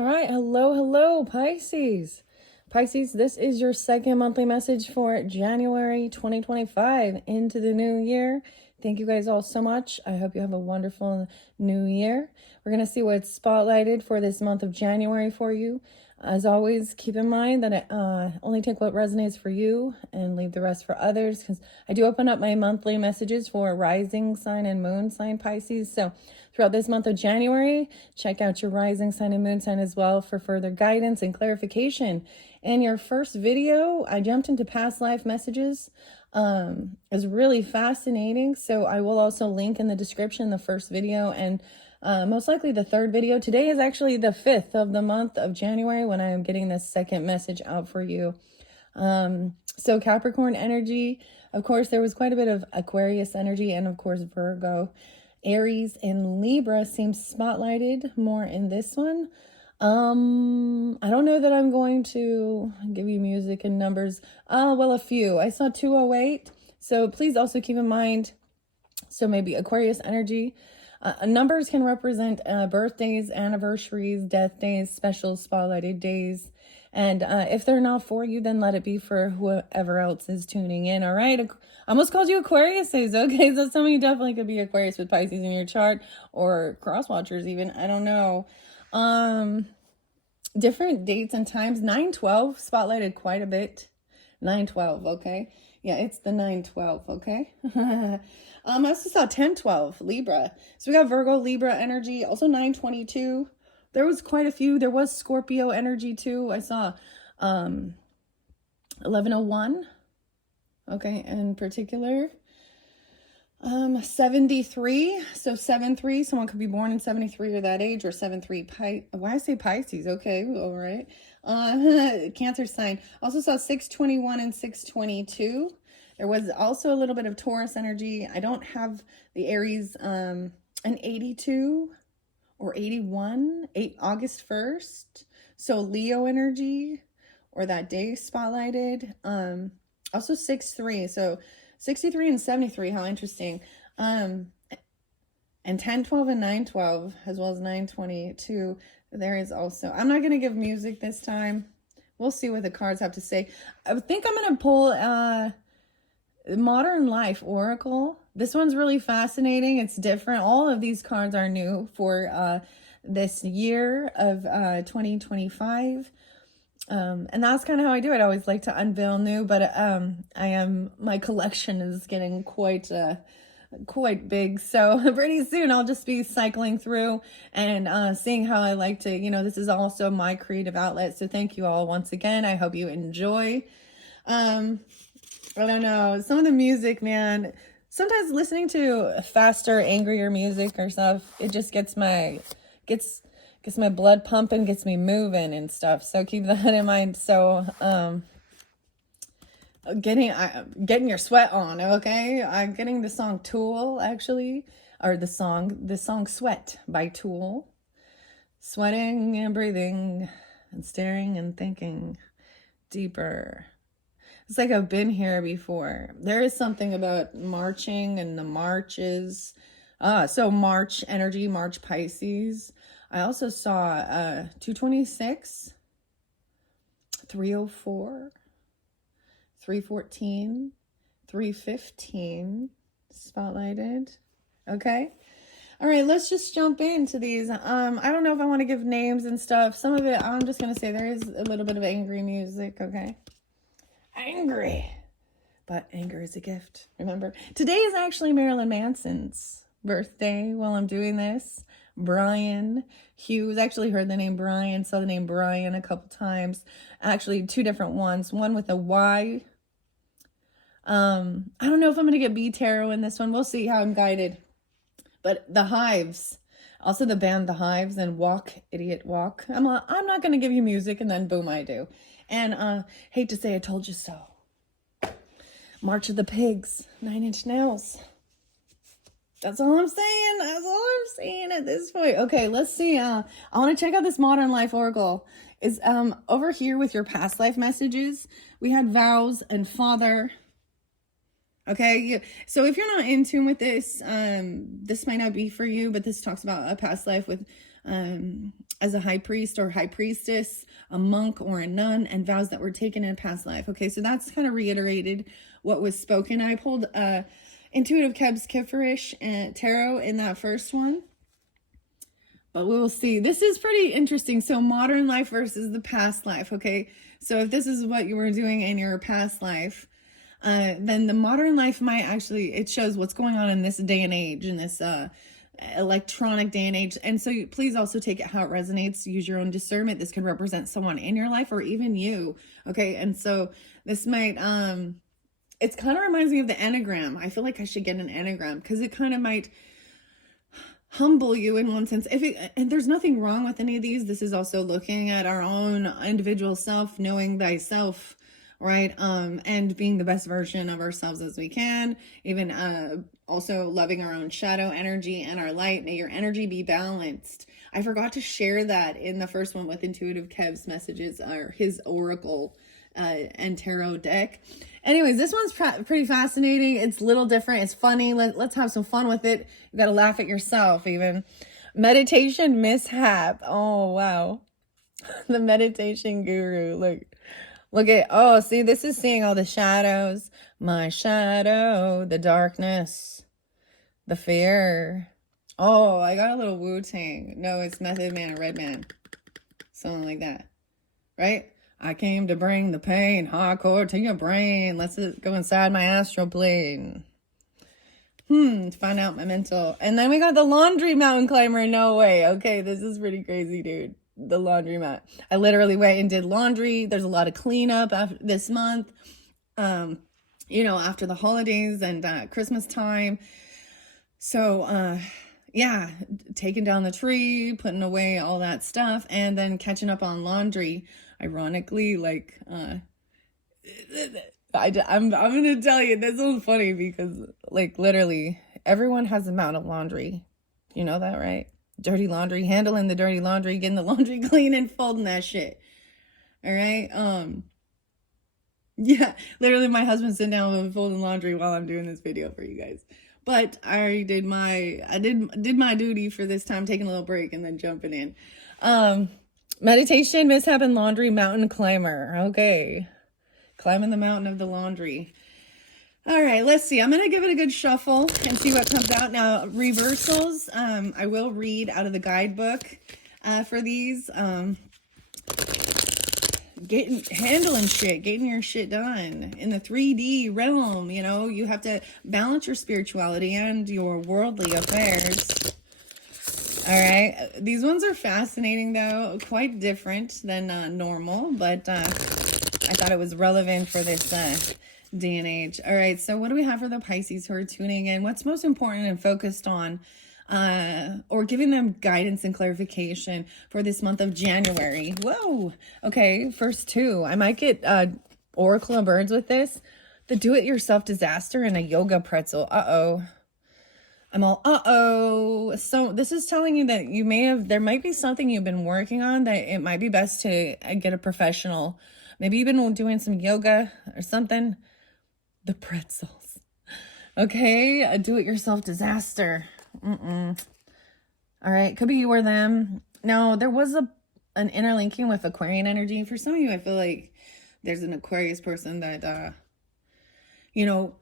All right, hello, Pisces. Pisces, this is your second monthly message for January 2025 into the new year. Thank you guys all so much. I hope you have a wonderful new year. We're going to see what's spotlighted for this month of January for you. As always, keep in mind that I only take what resonates for you and leave the rest for others, because I do open up my monthly messages for rising sign and moon sign Pisces. So throughout this month of January, check out your rising sign and moon sign as well for further guidance and clarification. In your first video, I jumped into past life messages. It's really fascinating. So I will also link in the description the first video and most likely the third video. Today is actually the 5th of the month of January when I am getting this second message out for you. So Capricorn energy, of course, there was quite a bit of Aquarius energy, and of course Virgo. Aries and Libra seem spotlighted more in this one. I don't know that I'm going to give you music and numbers. Well, a few. I saw 208. So please also keep in mind, so maybe Aquarius energy. Numbers can represent birthdays, anniversaries, death days, special spotlighted days. And if they're not for you, then let it be for whoever else is tuning in. All right. I almost called you Aquarius days. Okay. So some of you definitely could be Aquarius with Pisces in your chart, or cross watchers even. I don't know. Different dates and times. 9/12 spotlighted quite a bit. 9/12. Okay. Yeah, it's the 9/12. Okay. I also saw 10/12 Libra. So we got Virgo, Libra energy. Also 9/22. There was quite a few. There was Scorpio energy too. I saw 11/01. Okay, in particular. 73. So 7/3. Someone could be born in 73 or that age, or 7/3. Why I say Pisces? Okay, all right. Cancer sign. Also saw 6/21 and 6/22. There was also a little bit of Taurus energy. I don't have the Aries, an 82 or 81, August 1st. So Leo energy, or that day spotlighted. Also 6/3. So 63 and 73. How interesting. And 10/12 and 9/12, as well as 9/22. There is also, I'm not going to give music this time. We'll see what the cards have to say. I think I'm going to pull Modern Life Oracle. This one's really fascinating. It's different. All of these cards are new for this year of 2025. And that's kind of how I do it. I always like to unveil new, but my collection is getting quite big. So pretty soon I'll just be cycling through and seeing how I like to, this is also my creative outlet. So thank you all once again. I hope you enjoy. I don't know, some of the music, man, sometimes listening to faster, angrier music or stuff, it just gets my blood pumping, gets me moving and stuff. So keep that in mind. So, getting your sweat on. Okay. I'm getting the song Tool, actually, or the song Sweat by Tool. Sweating and breathing and staring and thinking deeper. It's like I've been here before. There is something about marching and the marches. So March energy, March Pisces. I also saw 226, 304, 314, 315 spotlighted. Okay. All right, let's just jump into these. I don't know if I want to give names and stuff. Some of it, I'm just going to say there is a little bit of angry music. Okay. Angry. But anger is a gift. Remember, today is actually Marilyn Manson's birthday while I'm doing this. Brian Hughes. Actually heard the name Brian, saw the name Brian a couple times. Actually, two different ones. One with a Y. I don't know if I'm going to get B Tarot in this one. We'll see how I'm guided. But the Hives. Also the band The Hives and Walk, Idiot Walk. I'm not going to give you music, and then boom, I do. And hate to say I told you so. March of the Pigs. 9 Inch Nails. That's all I'm saying. That's all I'm saying at this point. Okay, let's see. I want to check out this Modern Life Oracle. Is over here with your past life messages. We had vows and father. Okay, so if you're not in tune with this, this might not be for you, but this talks about a past life with as a high priest or high priestess, a monk or a nun, and vows that were taken in a past life. Okay, so that's kind of reiterated what was spoken. I pulled Intuitive Kebs Kiferish and Tarot in that first one. But we will see. This is pretty interesting. So modern life versus the past life, okay? So if this is what you were doing in your past life, then the modern life might actually, it shows what's going on in this day and age, in this electronic day and age. And so please also take it how it resonates. Use your own discernment. This could represent someone in your life or even you, okay? And so this might, it kind of reminds me of the Enneagram. I feel like I should get an Enneagram because it kind of might humble you in one sense. And there's nothing wrong with any of these. This is also looking at our own individual self, knowing thyself, right? And being the best version of ourselves as we can. Even also loving our own shadow energy and our light. May your energy be balanced. I forgot to share that in the first one with Intuitive Kev's messages, or his oracle and tarot deck. Anyways, this one's pretty fascinating. It's a little different. It's funny. Let's have some fun with it. You got to laugh at yourself even. Meditation mishap. Oh, wow. The meditation guru. Look at, oh, see, this is seeing all the shadows. My shadow, the darkness, the fear. Oh, I got a little Wu-Tang. No, it's Method Man, Red Man. Something like that. Right? I came to bring the pain hardcore to your brain. Let's go inside my astral plane. To find out my mental. And then we got the laundry mountain climber. No way. Okay, this is pretty crazy, dude. The laundry mat. I literally went and did laundry. There's a lot of cleanup this month. You know, after the holidays and Christmas time. So, yeah, taking down the tree, putting away all that stuff, and then catching up on laundry. Ironically, like, I'm gonna tell you, this is funny because, like, literally, everyone has a amount of laundry. You know that, right? Dirty laundry, handling the dirty laundry, getting the laundry clean and folding that shit. All right? Yeah, literally, my husband's sitting down and folding laundry while I'm doing this video for you guys. But I already did my duty for this time, taking a little break and then jumping in. Meditation, mishap, and laundry mountain climber. Okay. Climbing the mountain of the laundry. All right, let's see. I'm going to give it a good shuffle and see what comes out. Now, reversals, I will read out of the guidebook for these. Handling shit, getting your shit done in the 3D realm. You know, you have to balance your spirituality and your worldly affairs. All right, these ones are fascinating though, quite different than normal, but I thought it was relevant for this day and age. All right, so what do we have for the Pisces who are tuning in? What's most important and focused on, or giving them guidance and clarification for this month of January? Whoa, okay, first two. I might get Oracle of Birds with this. The do-it-yourself disaster and a yoga pretzel. Uh-oh. I'm all, uh-oh. So this is telling you that there might be something you've been working on that it might be best to get a professional. Maybe you've been doing some yoga or something. The pretzels. Okay, a do-it-yourself disaster. All right, could be you or them. Now, there was an interlinking with Aquarian energy. For some of you, I feel like there's an Aquarius person that, you know,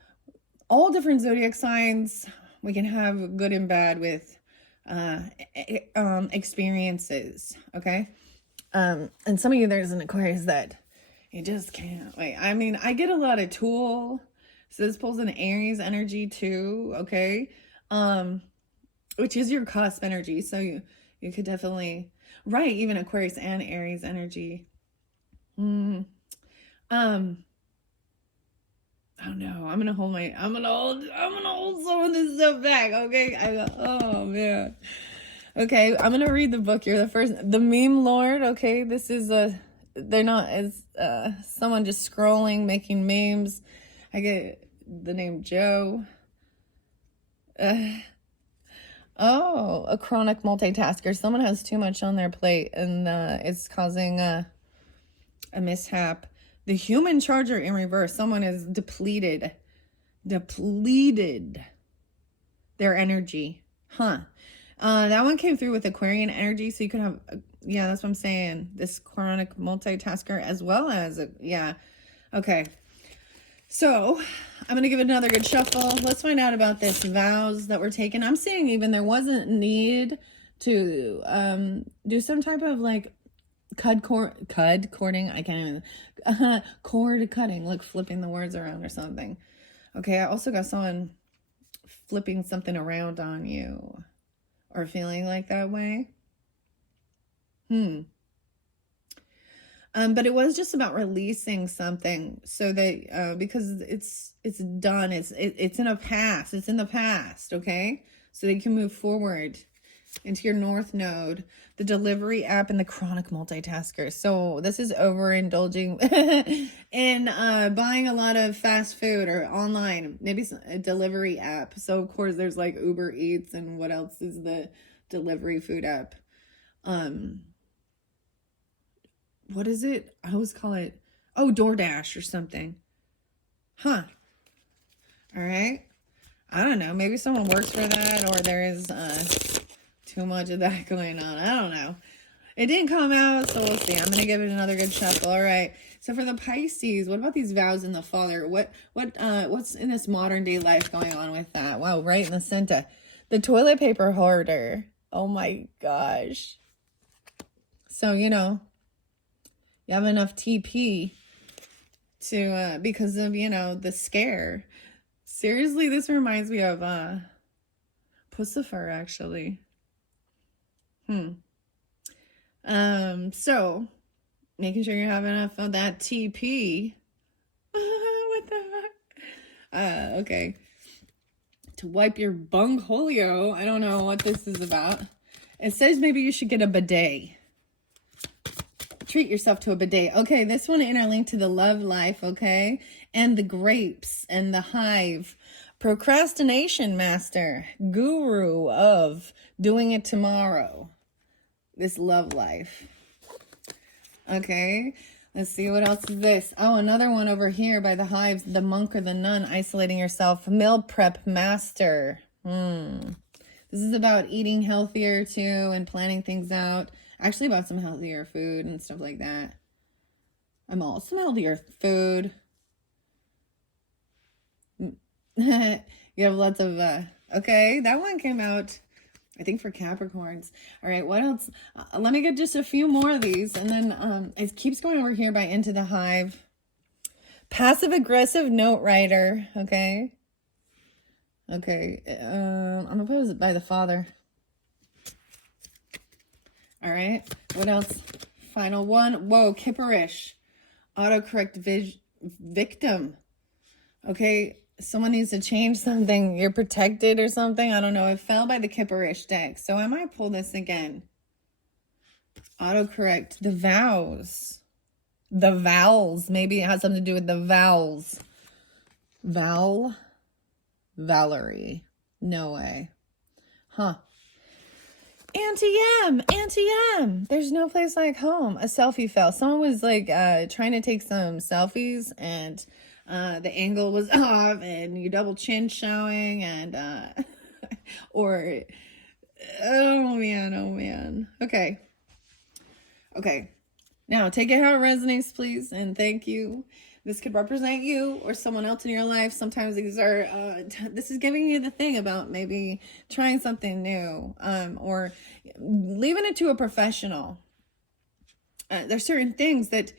all different zodiac signs, we can have good and bad with experiences, okay? And some of you, there's an Aquarius that you just can't wait. I mean, I get a lot of Tool. So this pulls an Aries energy too, okay? Which is your cusp energy. So you could definitely, right, even Aquarius and Aries energy. I don't know. I'm gonna hold some of this stuff back. Okay. Oh man. Okay. I'm gonna read the book here. The Meme Lord. Okay. This is they're not as, someone just scrolling, making memes. I get the name Joe. Oh, a chronic multitasker. Someone has too much on their plate and, it's causing a mishap. The human charger in reverse. Someone is depleted their energy. That one came through with Aquarian energy, so you could have, yeah, that's what I'm saying. This chronic multitasker as well as, yeah. Okay. So I'm going to give it another good shuffle. Let's find out about this vows that were taken. I'm seeing even there wasn't need to do some type of like cord cording. I can't even, cord cutting. Look, flipping the words around or something. Okay, I also got someone flipping something around on you or feeling like that way. But it was just about releasing something so that, because it's done, it's in a past, it's in the past, okay? So that you can move forward into your North Node, the delivery app, and the chronic multitasker. So this is overindulging in buying a lot of fast food or online, maybe a delivery app. So of course there's like Uber Eats, and what else is the delivery food app? What is it? I always call it, oh, DoorDash or something. Huh. All right. I don't know. Maybe someone works for that, or there is too much of that going on. I don't know. It didn't come out, so we'll see. I'm going to give it another good shuffle. All right. So for the Pisces, what about these vows in the Father? What's in this modern day life going on with that? Wow, right in the center. The toilet paper hoarder. Oh my gosh. So, you know, you have enough TP to, because of, you know, the scare. Seriously, this reminds me of, Pussifer, actually. So, making sure you have enough of that TP. What the fuck? Okay. To wipe your bungholio. I don't know what this is about. It says maybe you should get a bidet. Treat yourself to a bidet. Okay, this one interlinked to the love life, okay? And the grapes and the hive. Procrastination master. Guru of doing it tomorrow. This love life. Okay, let's see what else is this. Oh, another one over here by the hives. The monk or the nun, isolating yourself. Meal prep master. This is about eating healthier too and planning things out. Actually about some healthier food and stuff like that. I'm all some healthier food. You have lots of, okay, that one came out, I think, for Capricorns. All right, what else? Let me get just a few more of these. And then it keeps going over here by Into the Hive. Passive-aggressive note writer, okay? Okay, I'm going to put it by the Father. All right, what else? Final one. Whoa, Kipperish. Autocorrect victim. Okay, someone needs to change something. You're protected or something. I don't know. It fell by the Kipperish deck. So I might pull this again. Autocorrect. The vows. The vowels. Maybe it has something to do with the vowels. Valerie. No way. Huh. Auntie M. There's no place like home. A selfie fell. Someone was like trying to take some selfies, and the angle was off, and you double chin showing, and or oh man. Okay. Now take it how it resonates, please, and thank you. This could represent you or someone else in your life. Sometimes these are, this is giving you the thing about maybe trying something new, or leaving it to a professional. There's certain things that,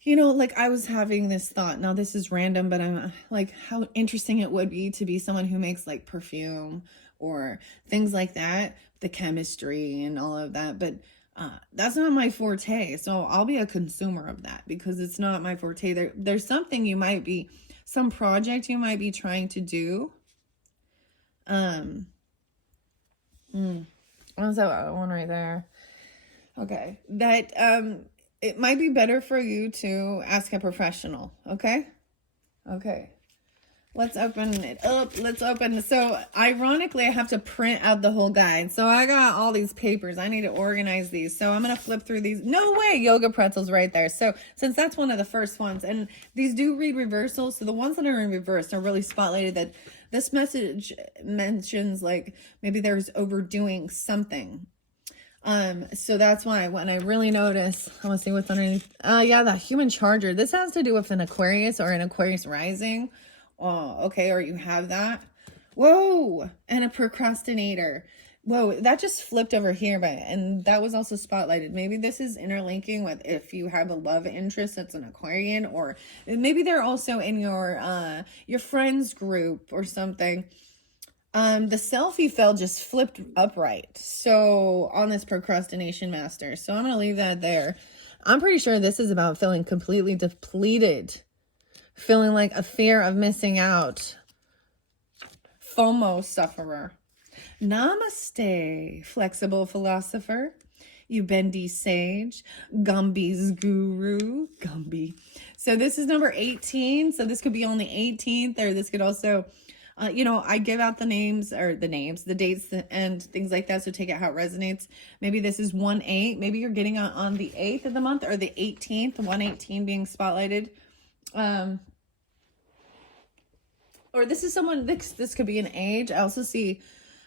you know, like I was having this thought. Now this is random, but I'm like, how interesting it would be to be someone who makes like perfume or things like that, the chemistry and all of that. But that's not my forte. So I'll be a consumer of that because it's not my forte. There's something you might be, some project you might be trying to do. What's that one right there? Okay. That, it might be better for you to ask a professional. Okay. Let's open it up. So ironically, I have to print out the whole guide. So I got all these papers. I need to organize these. So I'm going to flip through these. No way, yoga pretzels right there. So since that's one of the first ones, and these do read reversals. So the ones that are in reverse are really spotlighted that This message mentions like maybe there's overdoing something. So that's why when I really notice, I want to see what's underneath. Yeah, the human charger. This has to do with an Aquarius or an Aquarius rising. Oh, okay. Or you have that. Whoa. And a procrastinator. Whoa, that just flipped over here, and that was also spotlighted. Maybe this is interlinking with if you have a love interest that's an Aquarian, or maybe they're also in your friends group or something. The selfie fell just flipped upright. So on this procrastination master. So I'm going to leave that there. I'm pretty sure this is about feeling completely depleted. Feeling like a fear of missing out. FOMO sufferer. Namaste, flexible philosopher. You bendy sage. Gumby's guru. Gumby. So this is number 18. So this could be on the 18th, or this could also... I give out the names, the dates and things like that. So take it how it resonates. Maybe this is 1/8. Maybe you're getting on the 8th of the month or the 18th, 1/18 being spotlighted. Or this is someone, this could be an age. I also see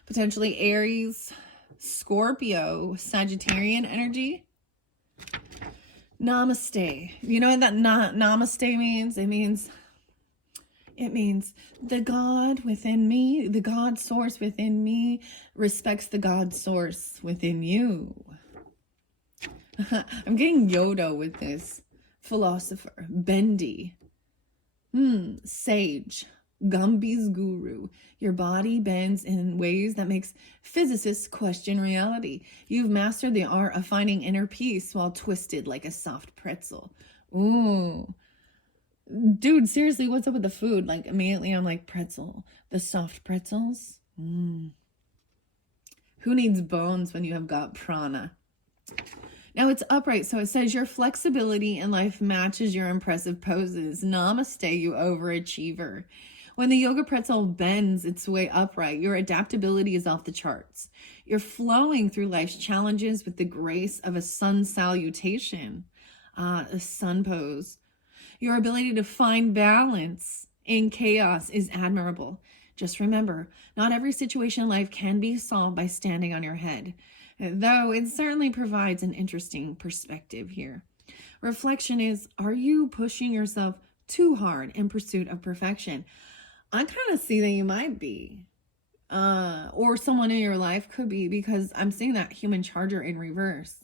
potentially Aries, Scorpio, Sagittarian energy. Namaste. You know what that namaste means? It means the God within me, the God source within me respects the God source within you. I'm getting Yoda with this. Philosopher, bendy. Sage, Gumby's guru. Your body bends in ways that makes physicists question reality. You've mastered the art of finding inner peace while twisted like a soft pretzel. Ooh. Dude, seriously, what's up with the food? Like, immediately I'm like, pretzel. The soft pretzels? Who needs bones when you have got prana? Now it's upright, so it says your flexibility in life matches your impressive poses. Namaste, you overachiever. When the yoga pretzel bends its way upright, your adaptability is off the charts. You're flowing through life's challenges with the grace of a sun salutation. A sun pose. Your ability to find balance in chaos is admirable. Just remember, not every situation in life can be solved by standing on your head, though it certainly provides an interesting perspective here. Reflection is, are you pushing yourself too hard in pursuit of perfection? I kind of see that you might be, or someone in your life could be, because I'm seeing that human charger in reverse.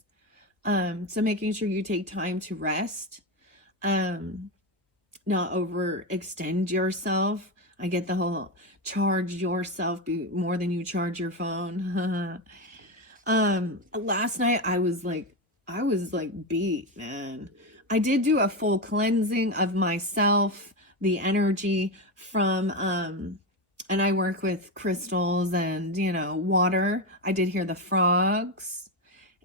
So making sure you take time to rest, not overextend yourself. I get the whole charge yourself more than you charge your phone. Last night I was like beat, man. I did do a full cleansing of myself, the energy from, and I work with crystals and, water. I did hear the frogs,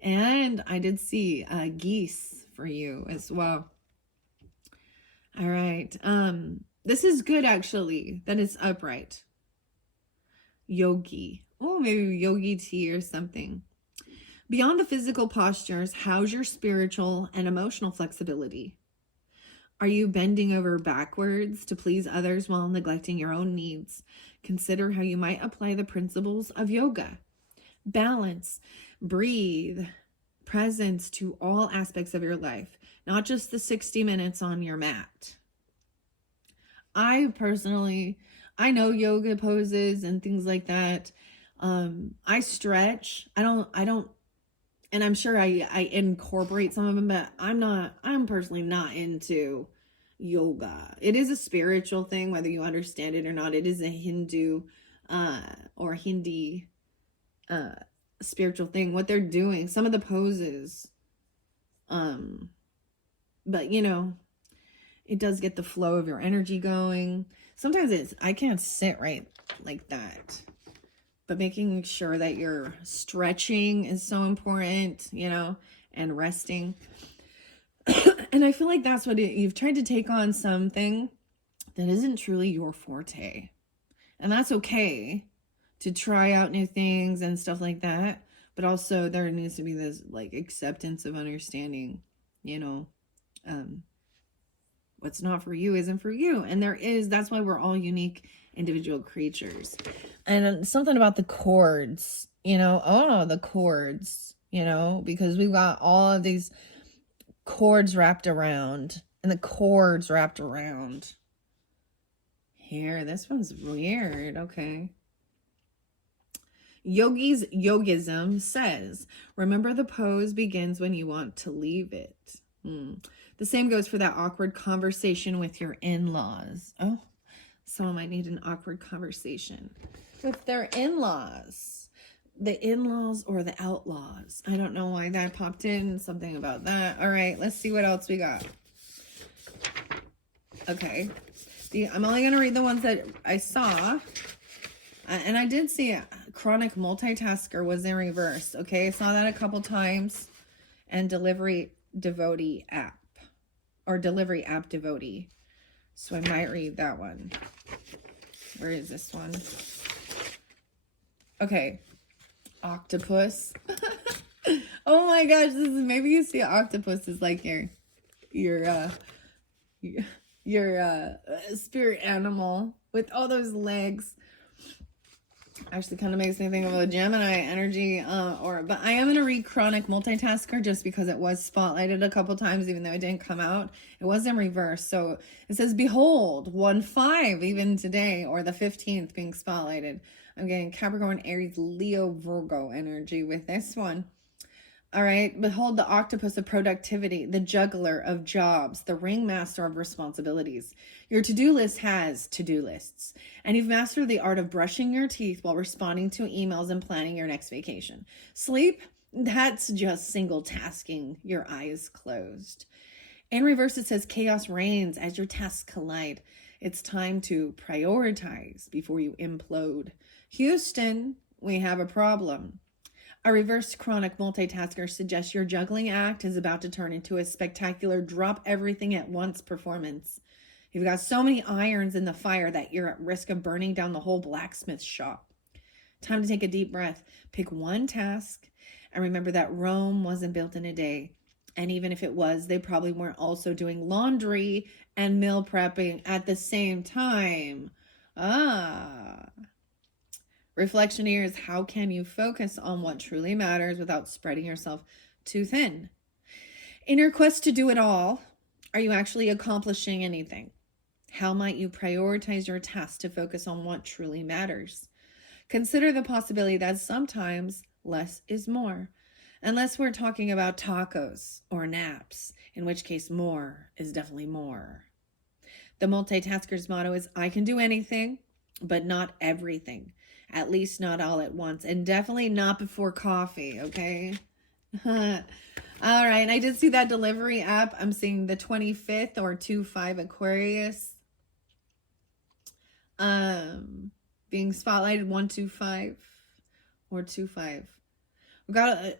and I did see geese for you as well. All right. This is good, actually, that it's upright. Yogi. Oh, maybe yogi tea or something. Beyond the physical postures, how's your spiritual and emotional flexibility? Are you bending over backwards to please others while neglecting your own needs? Consider how you might apply the principles of yoga. Balance, breathe, presence to all aspects of your life, not just the 60 minutes on your mat. I know yoga poses and things like that. I stretch. I don't, and I'm sure I incorporate some of them, but I'm personally not into yoga. It is a spiritual thing, whether you understand it or not. It is a Hindu, or Hindi, spiritual thing, what they're doing, some of the poses, but it does get the flow of your energy going. Sometimes I can't sit right like that, but making sure that you're stretching is so important, and resting. And I feel like that's what you've tried to take on something that isn't truly your forte, and that's okay to try out new things and stuff like that, but also there needs to be this like acceptance of understanding, What's not for you isn't for you. And that's why we're all unique individual creatures. And something about the cords, the cords, because we've got all of these cords wrapped around, and the cords wrapped around. Here, this one's weird. Okay. Yogism says, remember the pose begins when you want to leave it. The same goes for that awkward conversation with your in-laws. Oh, someone might need an awkward conversation with their in-laws. The in-laws or the outlaws. I don't know why that popped in. Something about that. All right, let's see what else we got. Okay. I'm only going to read the ones that I saw. And I did see chronic multitasker was in reverse. Okay, I saw that a couple times. And delivery devotee app. Or delivery app devotee. So I might read that one. Where is this one? Okay. Octopus. Oh my gosh, this is, maybe you see octopus is like your spirit animal with all those legs. Actually kind of makes me think of a Gemini energy, but I am going to read chronic multitasker just because it was spotlighted a couple times, even though it didn't come out. It was in reverse. So it says, behold, 1-5 even today, or the 15th being spotlighted. I'm getting Capricorn, Aries, Leo, Virgo energy with this one. All right. Behold the octopus of productivity, the juggler of jobs, the ringmaster of responsibilities. Your to-do list has to-do lists, and you've mastered the art of brushing your teeth while responding to emails and planning your next vacation. Sleep, that's just single tasking, your eyes closed. In reverse, it says chaos reigns as your tasks collide. It's time to prioritize before you implode. Houston, we have a problem. A reverse chronic multitasker suggests your juggling act is about to turn into a spectacular drop everything at once performance. You've got so many irons in the fire that you're at risk of burning down the whole blacksmith shop. Time to take a deep breath, pick one task, and remember that Rome wasn't built in a day. And even if it was, they probably weren't also doing laundry and meal prepping at the same time. Reflection here is, how can you focus on what truly matters without spreading yourself too thin? In your quest to do it all, are you actually accomplishing anything? How might you prioritize your tasks to focus on what truly matters? Consider the possibility that sometimes less is more, unless we're talking about tacos or naps, in which case more is definitely more. The multitasker's motto is, I can do anything, but not everything. At least not all at once. And definitely not before coffee, okay? All right. I did see that delivery app. I'm seeing the 25th or 2-5 Aquarius. Being spotlighted 1-2-5 or 2-5.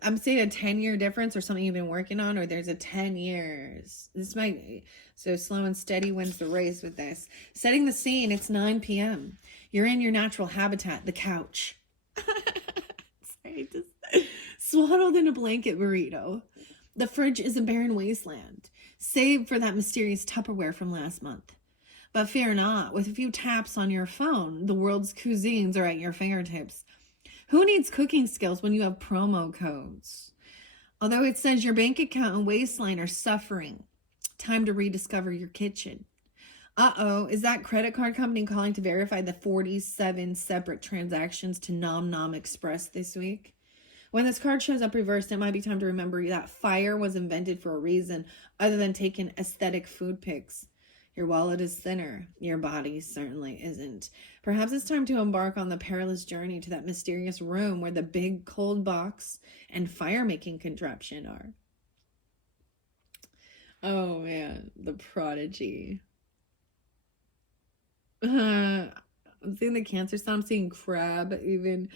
I'm seeing a 10-year difference or something you've been working on, or there's a 10 years. So slow and steady wins the race with this. Setting the scene, it's 9 p.m. You're in your natural habitat, the couch. Sorry, just swaddled in a blanket burrito. The fridge is a barren wasteland, save for that mysterious Tupperware from last month. But fear not, with a few taps on your phone, the world's cuisines are at your fingertips. Who needs cooking skills when you have promo codes? Although it says your bank account and waistline are suffering, time to rediscover your kitchen. Is that credit card company calling to verify the 47 separate transactions to Nom Nom Express this week? When this card shows up reversed, it might be time to remember that fire was invented for a reason other than taking aesthetic food pics. Your wallet is thinner. Your body certainly isn't. Perhaps it's time to embark on the perilous journey to that mysterious room where the big cold box and fire-making contraption are. Oh man, the prodigy. I'm seeing the Cancer sign. I'm seeing crab, even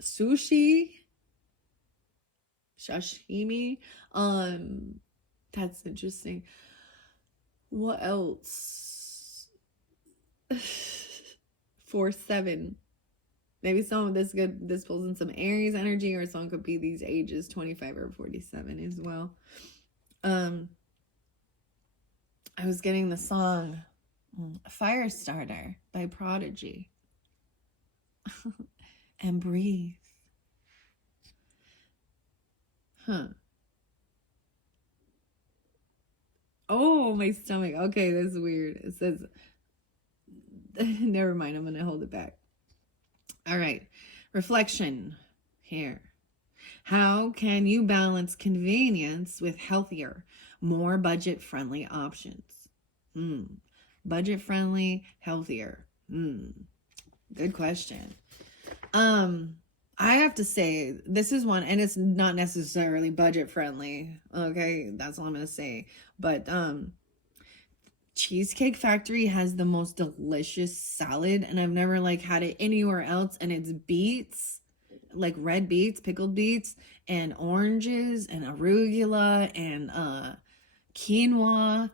sushi, sashimi. That's interesting. What else? 4-7. Maybe some of this pulls in some Aries energy, or someone could be these ages 25 or 47 as well. I was getting the song Firestarter by Prodigy. And breathe. Huh. Oh, my stomach. Okay, that's weird. It says, never mind, I'm going to hold it back. All right. Reflection here. How can you balance convenience with healthier, more budget-friendly options? Budget-friendly, healthier. Good question. I have to say, this is one, and it's not necessarily budget-friendly. Okay, that's all I'm gonna say. But Cheesecake Factory has the most delicious salad, and I've never like had it anywhere else. And it's beets, like red beets, pickled beets, and oranges, and arugula, and quinoa.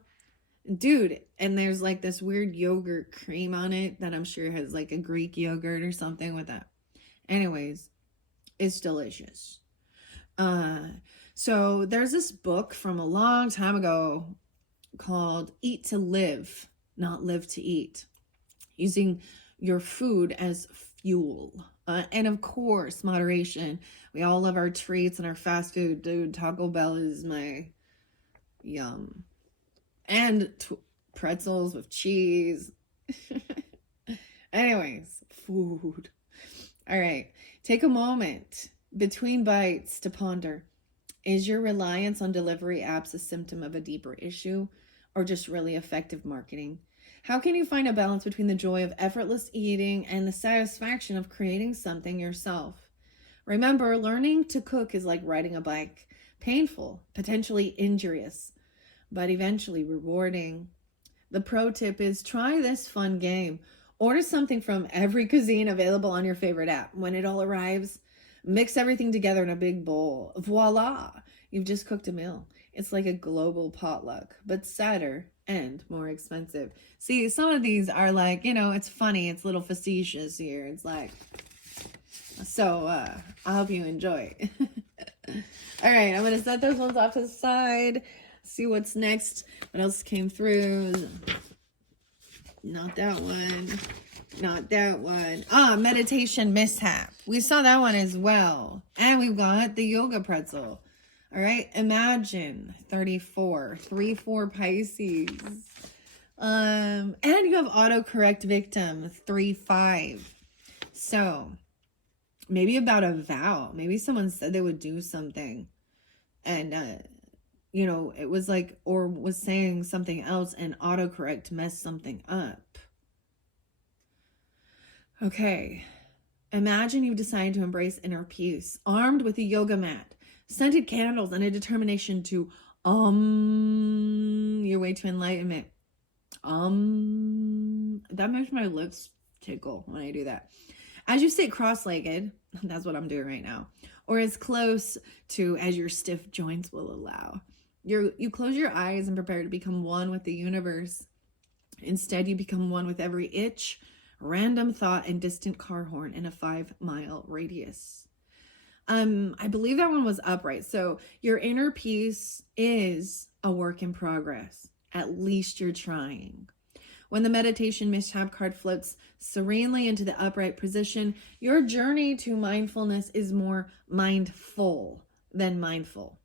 Dude, and there's like this weird yogurt cream on it that I'm sure has like a Greek yogurt or something with that. Anyways, it's delicious. So there's this book from a long time ago called Eat to Live, Not Live to Eat, using your food as fuel. And of course, moderation. We all love our treats and our fast food. Dude, Taco Bell is my yum. And pretzels with cheese. Anyways, food. All right. Take a moment between bites to ponder. Is your reliance on delivery apps a symptom of a deeper issue or just really effective marketing? How can you find a balance between the joy of effortless eating and the satisfaction of creating something yourself? Remember, learning to cook is like riding a bike. Painful, potentially injurious, but eventually rewarding. The pro tip is try this fun game. Order something from every cuisine available on your favorite app. When it all arrives, mix everything together in a big bowl. Voila! You've just cooked a meal. It's like a global potluck, but sadder and more expensive. See, some of these are like, it's funny. It's a little facetious here. It's like, so I hope you enjoy. All right, I'm going to set those ones off to the side. See what's next. What else came through? Not that one. Not that one. Meditation mishap. We saw that one as well. And we've got the yoga pretzel. All right. Imagine 34. 3-4 Pisces. And you have autocorrect victim 3-5. So maybe about a vow. Maybe someone said they would do something. And, it was like, or was saying something else and autocorrect messed something up. Okay. Imagine you've decided to embrace inner peace, armed with a yoga mat, scented candles, and a determination to your way to enlightenment. That makes my lips tickle when I do that. As you sit cross-legged, that's what I'm doing right now, or as close to as your stiff joints will allow. You close your eyes and prepare to become one with the universe. Instead, you become one with every itch, random thought, and distant car horn in a 5-mile radius. I believe that one was upright. So your inner peace is a work in progress. At least you're trying. When the meditation mishap card floats serenely into the upright position, your journey to mindfulness is more mindful than mindful.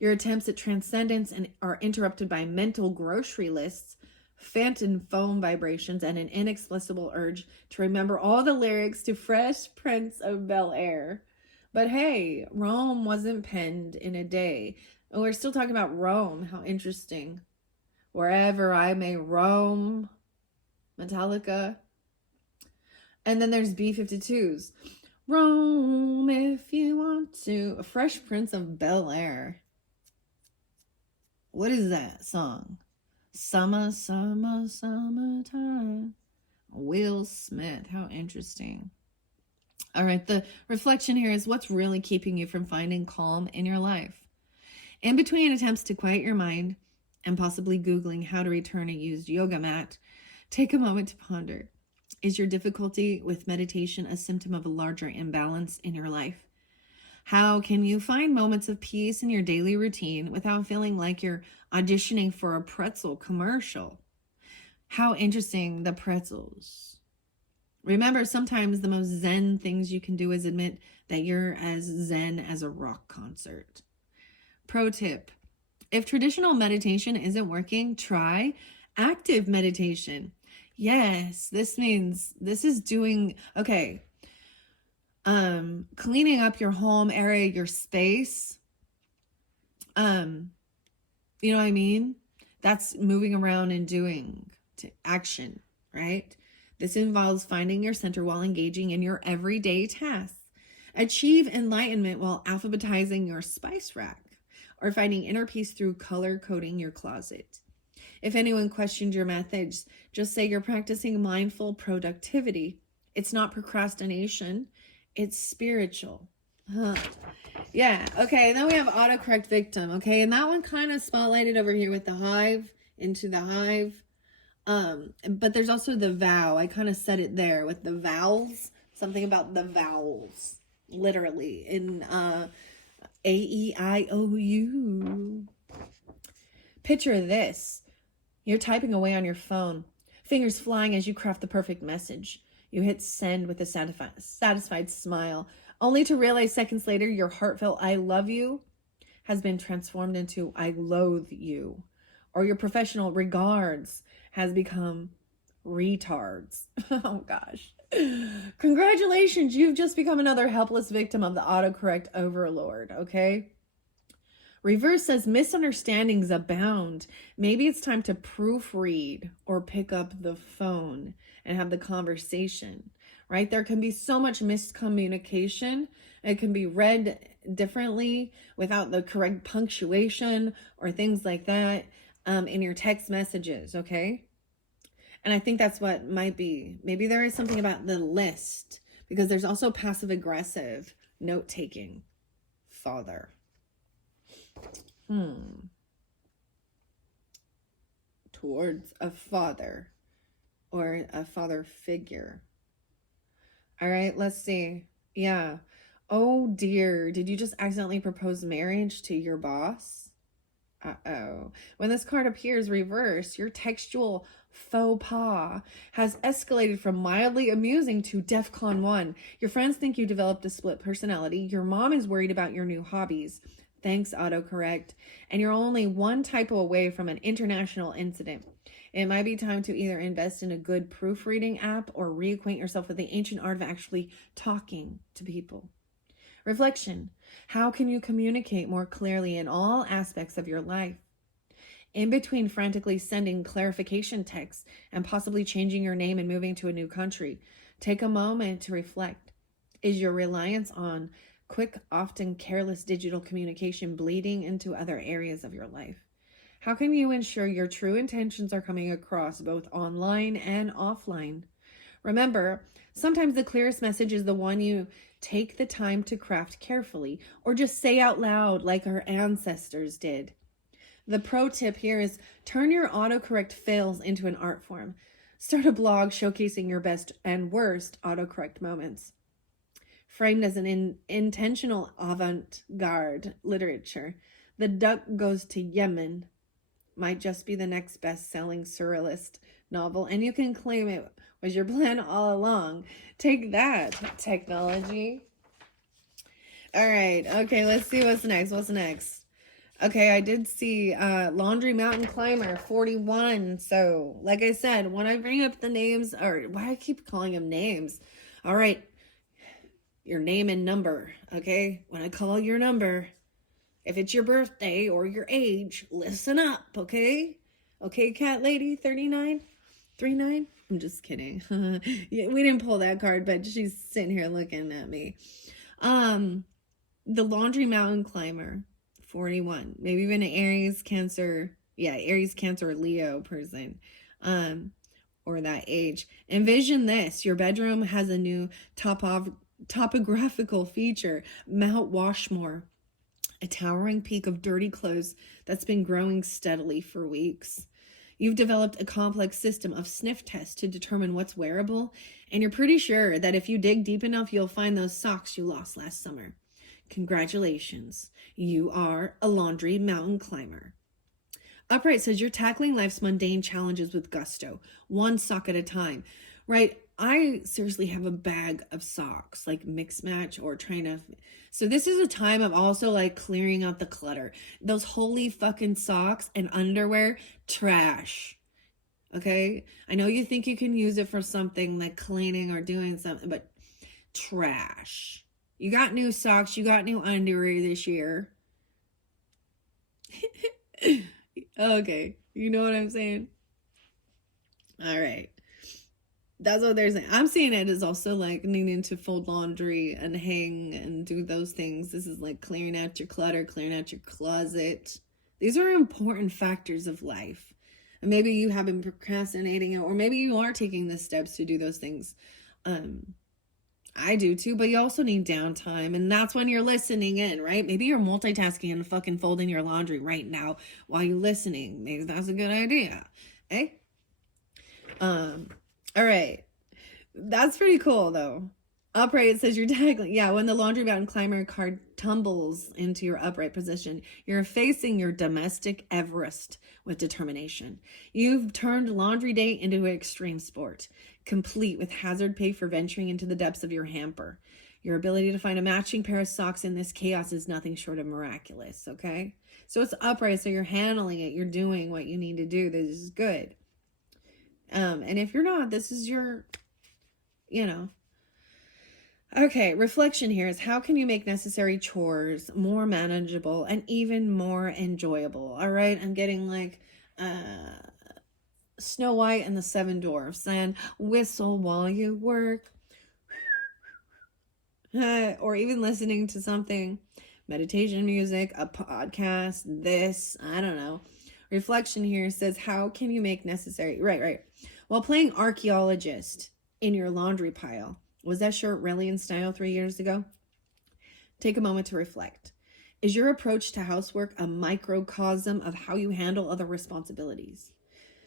Your attempts at transcendence are interrupted by mental grocery lists, phantom phone vibrations, and an inexplicable urge to remember all the lyrics to Fresh Prince of Bel-Air. But hey, Rome wasn't penned in a day. And we're still talking about Rome. How interesting. Wherever I may roam. Metallica. And then there's B-52s. Rome, if you want to. A Fresh Prince of Bel-Air. What is that song? Summer, summer, summertime. Will Smith. How interesting. All right, the reflection here is what's really keeping you from finding calm in your life. In between attempts to quiet your mind and possibly Googling how to return a used yoga mat, take a moment to ponder. Is your difficulty with meditation a symptom of a larger imbalance in your life? How can you find moments of peace in your daily routine without feeling like you're auditioning for a pretzel commercial? How interesting, the pretzels. Remember, sometimes the most zen things you can do is admit that you're as zen as a rock concert. Pro tip: if traditional meditation isn't working, try active meditation. Yes, this means this is doing, okay, cleaning up your home area, your space. You know what I mean? That's moving around and doing action, right? This involves finding your center while engaging in your everyday tasks. Achieve enlightenment while alphabetizing your spice rack, or finding inner peace through color coding your closet. If anyone questions your methods, just say you're practicing mindful productivity. It's not procrastination, it's spiritual. Yeah, okay, and then we have autocorrect victim, okay, and that one kind of spotlighted over here with the hive, into the hive. But there's also the vow. I kind of said it there with the vowels, something about the vowels, literally, in A-E-I-O-U. Picture this. You're typing away on your phone, fingers flying as you craft the perfect message. You hit send with a satisfied smile, only to realize seconds later your heartfelt I love you has been transformed into I loathe you, or your professional regards has become retards. Oh gosh. Congratulations, you've just become another helpless victim of the autocorrect overlord, okay? Reverse says misunderstandings abound. Maybe it's time to proofread or pick up the phone and have the conversation, right? There can be so much miscommunication. It can be read differently without the correct punctuation or things like that in your text messages, okay? And I think that's what might be. Maybe there is something about the list, because there's also passive aggressive note-taking father. Towards a father or a father figure. All right, let's see. Yeah. Oh dear, did you just accidentally propose marriage to your boss? Uh-oh. When this card appears reversed, your textual faux pas has escalated from mildly amusing to DEFCON 1. Your friends think you developed a split personality. Your mom is worried about your new hobbies. Thanks, autocorrect. And you're only one typo away from an international incident. It might be time to either invest in a good proofreading app or reacquaint yourself with the ancient art of actually talking to people. Reflection. How can you communicate more clearly in all aspects of your life? In between frantically sending clarification texts and possibly changing your name and moving to a new country, take a moment to reflect. Is your reliance on quick, often careless digital communication bleeding into other areas of your life? How can you ensure your true intentions are coming across both online and offline? Remember, sometimes the clearest message is the one you take the time to craft carefully, or just say out loud like our ancestors did. The pro tip here is turn your autocorrect fails into an art form. Start a blog showcasing your best and worst autocorrect moments. Framed as an intentional avant-garde literature, The Duck Goes to Yemen might just be the next best-selling surrealist novel, and you can claim it was your plan all along. Take that, technology. All right, okay, let's see what's next. Okay, I did see Laundry Mountain Climber 41. So, like I said, when I bring up the names, or why I keep calling them names. All right, your name and number, okay? When I call your number, if it's your birthday or your age, listen up, okay? Okay, cat lady, 39? 39? I'm just kidding. We didn't pull that card, but she's sitting here looking at me. The Laundry Mountain Climber, 41. Maybe even an Aries, Cancer. Yeah, Aries, Cancer, Leo person. Or that age. Envision this. Your bedroom has a new topographical feature. Mount Washmore. A towering peak of dirty clothes that's been growing steadily for weeks. You've developed a complex system of sniff tests to determine what's wearable, and you're pretty sure that if you dig deep enough, you'll find those socks you lost last summer. Congratulations. You are a laundry mountain climber. Upright says you're tackling life's mundane challenges with gusto, one sock at a time, right? I seriously have a bag of socks, like mix match or trying to. So this is a time of also like clearing out the clutter. Those holy fucking socks and underwear, trash. Okay? I know you think you can use it for something like cleaning or doing something, but trash. You got new socks, you got new underwear this year. Okay, you know what I'm saying? All right. That's what they're saying. I'm seeing it as also like needing to fold laundry and hang and do those things. This is like clearing out your clutter, clearing out your closet. These are important factors of life. And maybe you have been procrastinating, or maybe you are taking the steps to do those things. I do too, but you also need downtime, and that's when you're listening in, right? Maybe you're multitasking and fucking folding your laundry right now while you're listening. Maybe that's a good idea. Eh? All right. That's pretty cool though. Upright, it says you're tackling, yeah, when the laundry mountain climber card tumbles into your upright position, you're facing your domestic Everest with determination. You've turned laundry day into an extreme sport, complete with hazard pay for venturing into the depths of your hamper. Your ability to find a matching pair of socks in this chaos is nothing short of miraculous, okay? So it's upright, so you're handling it, you're doing what you need to do. This is good. And if you're not, this is your, you know. Okay, reflection here is how can you make necessary chores more manageable and even more enjoyable? All right, I'm getting like Snow White and the Seven Dwarfs and whistle while you work. Or even listening to something, meditation music, a podcast, this, I don't know. Reflection here says, how can you make necessary, right. While playing archaeologist in your laundry pile, was that shirt really in style 3 years ago? Take a moment to reflect. Is your approach to housework a microcosm of how you handle other responsibilities?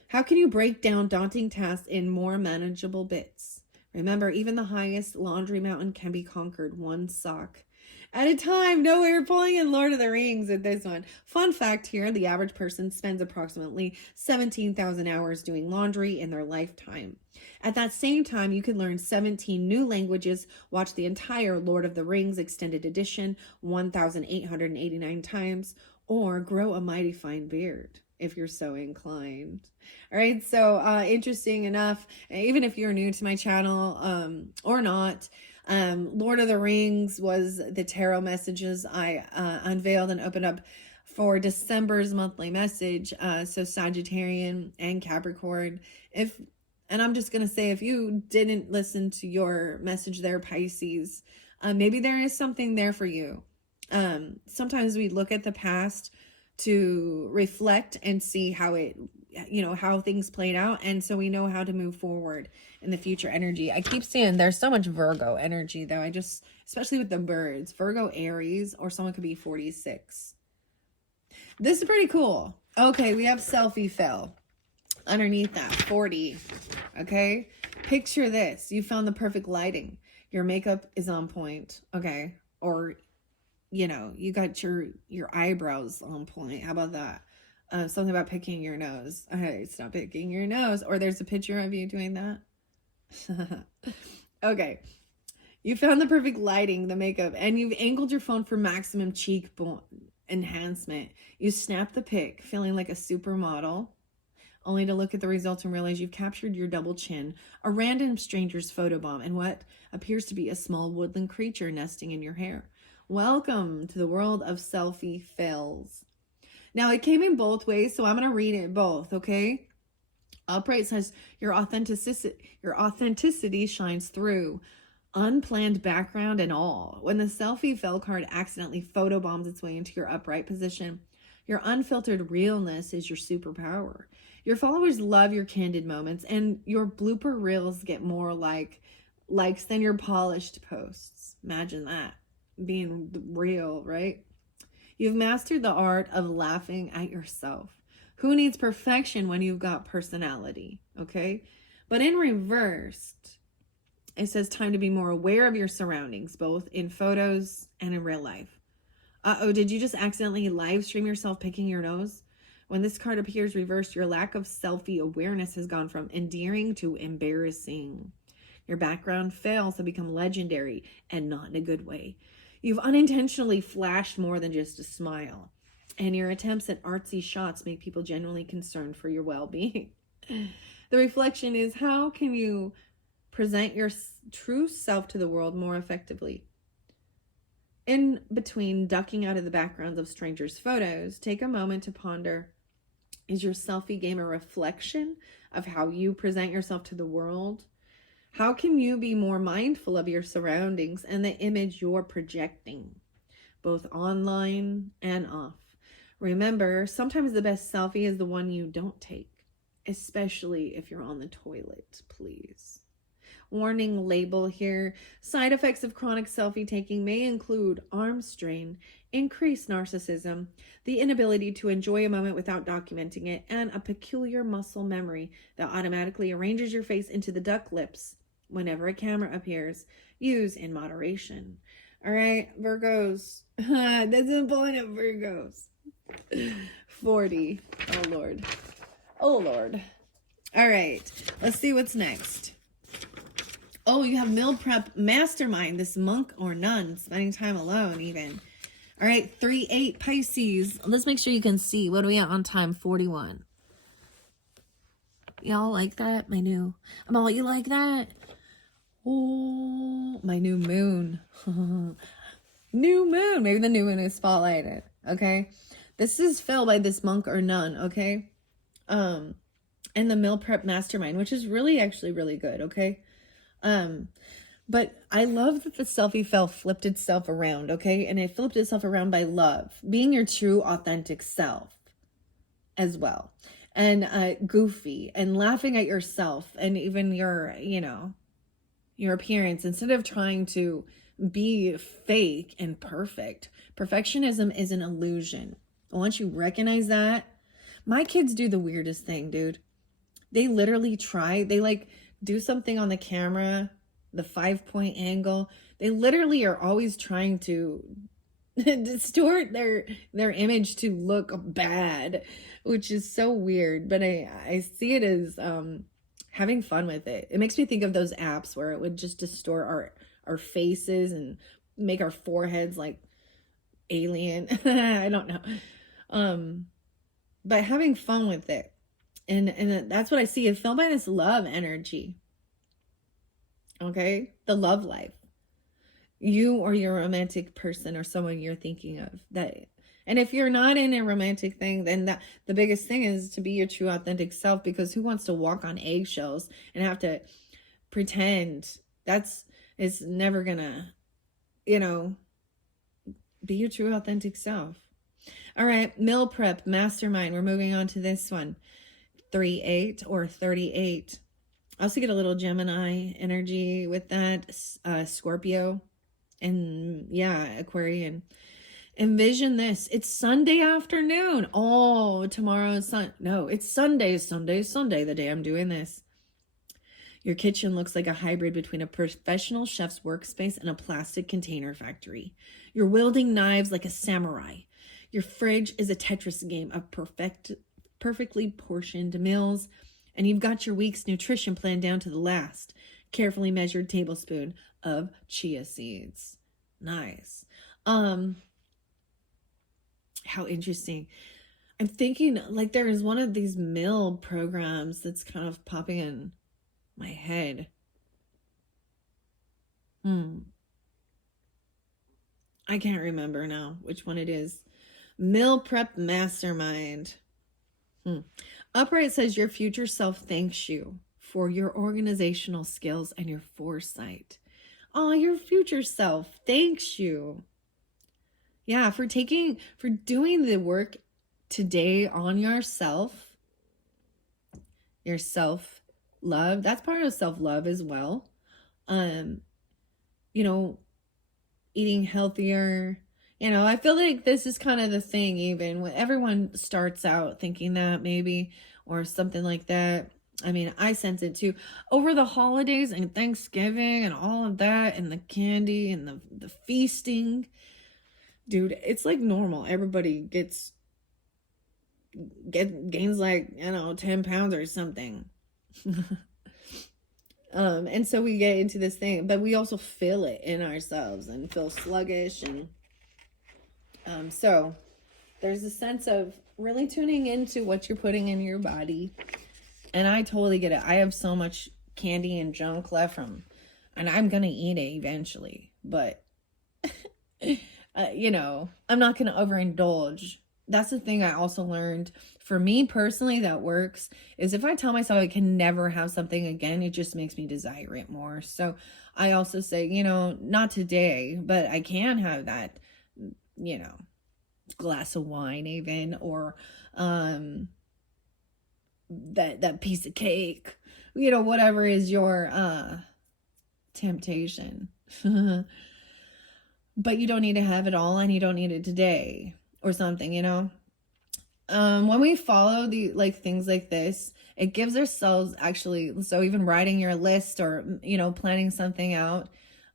How can you break down daunting tasks in more manageable bits? Remember, even the highest laundry mountain can be conquered one sock at a time. No, we were pulling in Lord of the Rings at this one. Fun fact here, the average person spends approximately 17,000 hours doing laundry in their lifetime. At that same time, you can learn 17 new languages, watch the entire Lord of the Rings extended edition 1,889 times, or grow a mighty fine beard if you're so inclined. All right, so interesting enough, even if you're new to my channel or not, Lord of the Rings was the tarot messages I unveiled and opened up for December's monthly message. So Sagittarian and Capricorn. And I'm just going to say, if you didn't listen to your message there, Pisces, maybe there is something there for you. Sometimes we look at the past to reflect and see how it, how things played out. And so we know how to move forward in the future energy. I keep seeing there's so much Virgo energy though. Especially with the birds, Virgo, Aries, or someone could be 46. This is pretty cool. Okay, we have selfie fail underneath that 40. Okay, picture this. You found the perfect lighting. Your makeup is on point. Okay, or you got your eyebrows on point. How about that? Something about picking your nose. Okay, stop picking your nose. Or there's a picture of you doing that. Okay, you found the perfect lighting, the makeup, and you've angled your phone for maximum cheekbone enhancement. You snap the pic, feeling like a supermodel, only to look at the results and realize you've captured your double chin, a random stranger's photobomb, and what appears to be a small woodland creature nesting in your hair. Welcome to the world of selfie fails. Now, it came in both ways, so I'm going to read it both, okay? Upright says, your authenticity shines through, unplanned background and all. When the selfie fail card accidentally photobombs its way into your upright position, your unfiltered realness is your superpower. Your followers love your candid moments, and your blooper reels get more likes than your polished posts. Imagine that, being real, right? You've mastered the art of laughing at yourself. Who needs perfection when you've got personality, okay? But in reversed, it says time to be more aware of your surroundings, both in photos and in real life. Uh-oh, did you just accidentally live stream yourself picking your nose? When this card appears reversed, your lack of selfie awareness has gone from endearing to embarrassing. Your background fails to become legendary, and not in a good way. You've unintentionally flashed more than just a smile, and your attempts at artsy shots make people genuinely concerned for your well-being. The reflection is, how can you present your true self to the world more effectively? In between ducking out of the backgrounds of strangers' photos, take a moment to ponder, is your selfie game a reflection of how you present yourself to the world? How can you be more mindful of your surroundings and the image you're projecting, both online and off? Remember, sometimes the best selfie is the one you don't take, especially if you're on the toilet, please. Warning label here. Side effects of chronic selfie taking may include arm strain, increased narcissism, the inability to enjoy a moment without documenting it, and a peculiar muscle memory that automatically arranges your face into the duck lips whenever a camera appears. Use in moderation. All right, Virgos. That's the point of Virgos. 40. Oh, Lord. Oh, Lord. All right, let's see what's next. Oh, you have meal prep mastermind, this monk or nun, spending time alone even. All right, 3-8 Pisces. Let's make sure you can see. What are we at on time? 41. Y'all like that? You like that? Oh, my new moon. New moon. Maybe the new moon is spotlighted. Okay. This is filled by this monk or nun. Okay. And the meal prep mastermind, which is actually really good. Okay. But I love that the selfie flipped itself around, okay? And it flipped itself around by love, being your true, authentic self as well. And goofy and laughing at yourself and even your appearance, instead of trying to be fake and perfect. Perfectionism is an illusion. Once you recognize that, my kids do the weirdest thing, dude. They literally do something on the camera, the 5-point angle. They literally are always trying to distort their image to look bad, which is so weird. But I see it as having fun with it. It makes me think of those apps where it would just distort our faces and make our foreheads like alien. I don't know. But having fun with it. And that's what I see. It's filled by this love energy. Okay? The love life. You or your romantic person or someone you're thinking of. And if you're not in a romantic thing, then the biggest thing is to be your true authentic self, because who wants to walk on eggshells and have to pretend? It's never gonna, be your true authentic self. All right, meal prep mastermind. We're moving on to this one. 3-8 or 38. I also get a little Gemini energy with that. Scorpio and Aquarian. Envision this. It's Sunday afternoon. Oh, tomorrow is it's Sunday, the day I'm doing this. Your kitchen looks like a hybrid between a professional chef's workspace and a plastic container factory. You're wielding knives like a samurai. Your fridge is a Tetris game of perfectly portioned meals, and you've got your week's nutrition planned down to the last carefully measured tablespoon of chia seeds. Nice. How interesting. I'm thinking there is one of these meal programs that's kind of popping in my head. I can't remember now which one it is. Meal prep mastermind. Upright says your future self thanks you for your organizational skills and your foresight. Oh, your future self thanks you. Yeah, for doing the work today on yourself. Your self-love. That's part of self-love as well. Eating healthier. I feel like this is kind of the thing, even when everyone starts out thinking that maybe, or something like that. I mean, I sense it too. Over the holidays and Thanksgiving and all of that, and the candy and the feasting, Dude, it's like normal. Everybody gains like, 10 pounds or something. And so we get into this thing, but we also feel it in ourselves and feel sluggish. And so there's a sense of really tuning into what you're putting in your body. And I totally get it. I have so much candy and junk left and I'm going to eat it eventually, but I'm not going to overindulge. That's the thing I also learned for me personally that works is if I tell myself I can never have something again, it just makes me desire it more. So I also say, not today, but I can have that, glass of wine even, or that piece of cake, whatever is your temptation. But you don't need to have it all and you don't need it today or something, when we follow the things like this, it gives ourselves actually, so even writing your list or planning something out,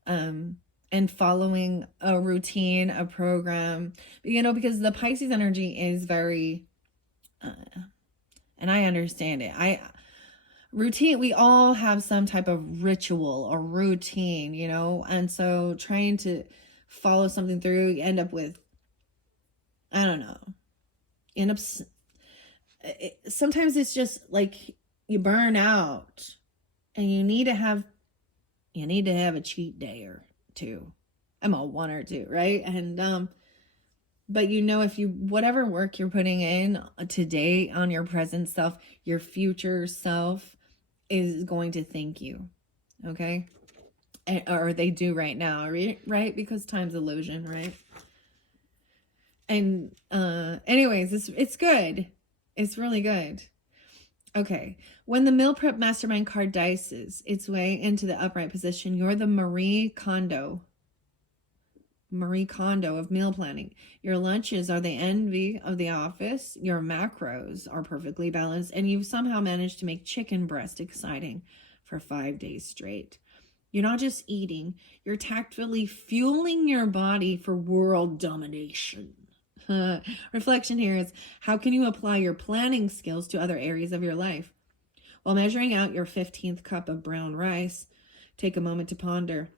and following a routine, a program, because the Pisces energy is very and I understand it. Routine, we all have some type of ritual or routine, and so trying to follow something through, you end up with, I don't know, sometimes it's just like you burn out and you need to have a cheat day or two. I'm a one or two, right? And but if you, whatever work you're putting in today on your present self, your future self is going to thank you. Okay? Or they do right now, right? Because time's illusion, right? And anyways, it's good. It's really good. Okay. When the meal prep mastermind card dices its way into the upright position, you're the Marie Kondo of meal planning. Your lunches are the envy of the office. Your macros are perfectly balanced, and you've somehow managed to make chicken breast exciting for 5 days straight. You're not just eating, you're tactfully fueling your body for world domination. Reflection here is, how can you apply your planning skills to other areas of your life? While measuring out your 15th cup of brown rice, take a moment to ponder.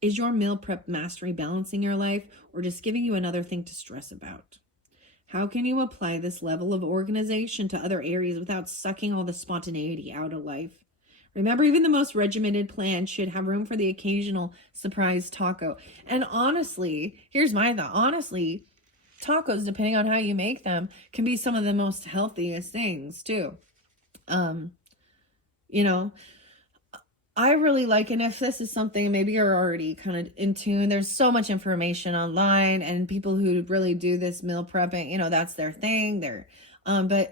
Is your meal prep mastery balancing your life or just giving you another thing to stress about? How can you apply this level of organization to other areas without sucking all the spontaneity out of life? Remember, even the most regimented plan should have room for the occasional surprise taco. And honestly, here's my thought. Honestly, tacos, depending on how you make them, can be some of the most healthiest things too. I really like, and if this is something maybe you're already kind of in tune, there's so much information online and people who really do this meal prepping, that's their thing. But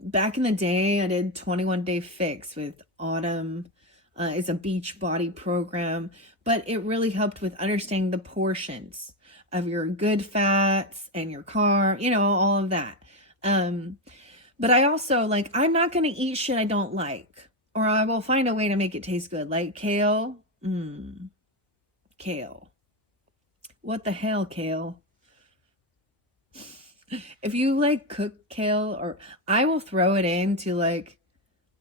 back in the day, I did 21 Day Fix with Autumn. It's a beach body program, but it really helped with understanding the portions of your good fats and your carb, all of that. But I also I'm not going to eat shit I don't like, or I will find a way to make it taste good. Like kale. Kale. What the hell, kale? If you cook kale, or I will throw it into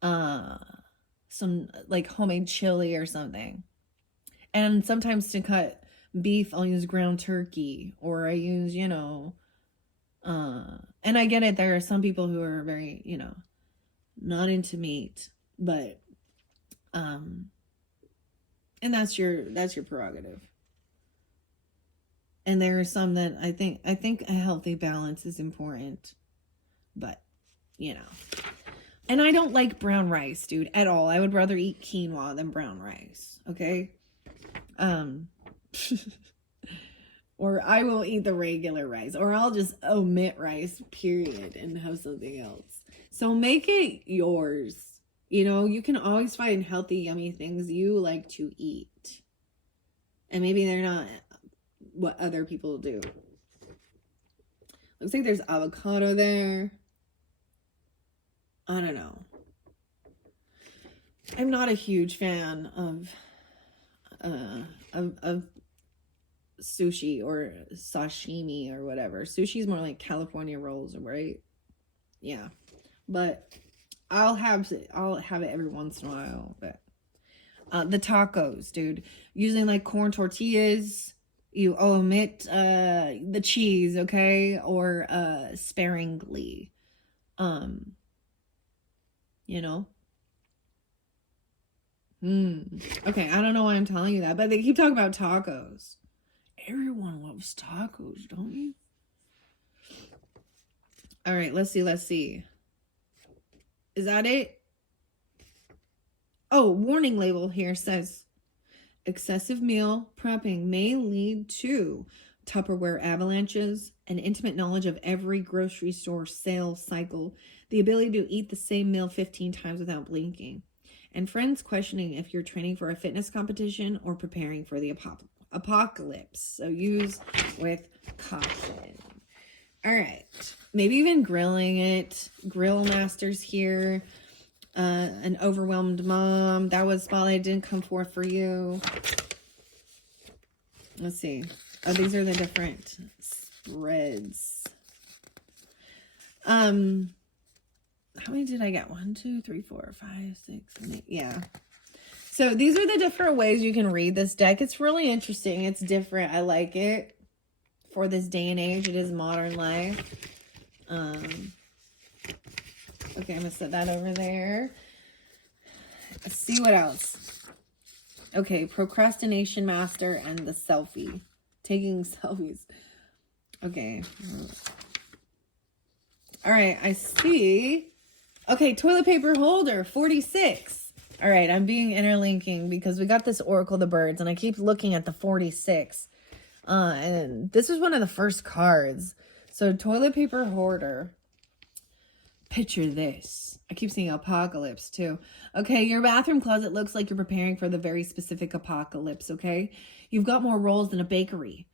some homemade chili or something. And sometimes to cut beef, I'll use ground turkey, or I use, and I get it. There are some people who are very, not into meat, but, and that's your prerogative. And there are some that I think a healthy balance is important, but, and I don't like brown rice, dude, at all. I would rather eat quinoa than brown rice. Okay. Or I will eat the regular rice, or I'll just omit rice, period, and have something else. So make it yours. You can always find healthy, yummy things you like to eat. And maybe they're not what other people do. Looks like there's avocado there. I don't know. I'm not a huge fan of sushi or sashimi or whatever. Sushi's more like California rolls, right? Yeah. But I'll have it every once in a while. But the tacos, dude. Using like corn tortillas. You omit the cheese, okay? Or sparingly. You know? Okay, I don't know why I'm telling you that, but they keep talking about tacos. Everyone loves tacos, don't you? All right, let's see. Is that it? Oh, warning label here says excessive meal prepping may lead to Tupperware avalanches, an intimate knowledge of every grocery store sales cycle, the ability to eat the same meal 15 times without blinking, and friends questioning if you're training for a fitness competition or preparing for the apocalypse. So use with caution. All right. Maybe even grilling it. Grill masters here. An overwhelmed mom. That was spotlight. Didn't come forth for you. Let's see. Oh, these are the different spreads. How many did I get? 1, 2, 3, 4, 5, 6, 7, 8. Yeah. So these are the different ways you can read this deck. It's really interesting. It's different. I like it. For this day and age, it is modern life. Okay, I'm going to set that over there. Let's see what else. Okay, procrastination master and the selfie. Taking selfies. Okay. All right, I see. Okay, toilet paper holder, 46. All right, I'm being interlinking because we got this Oracle of the Birds, and I keep looking at the 46. And this is one of the first cards. So toilet paper hoarder. Picture this. I keep seeing apocalypse too. Okay, your bathroom closet looks like you're preparing for the very specific apocalypse, okay? You've got more rolls than a bakery.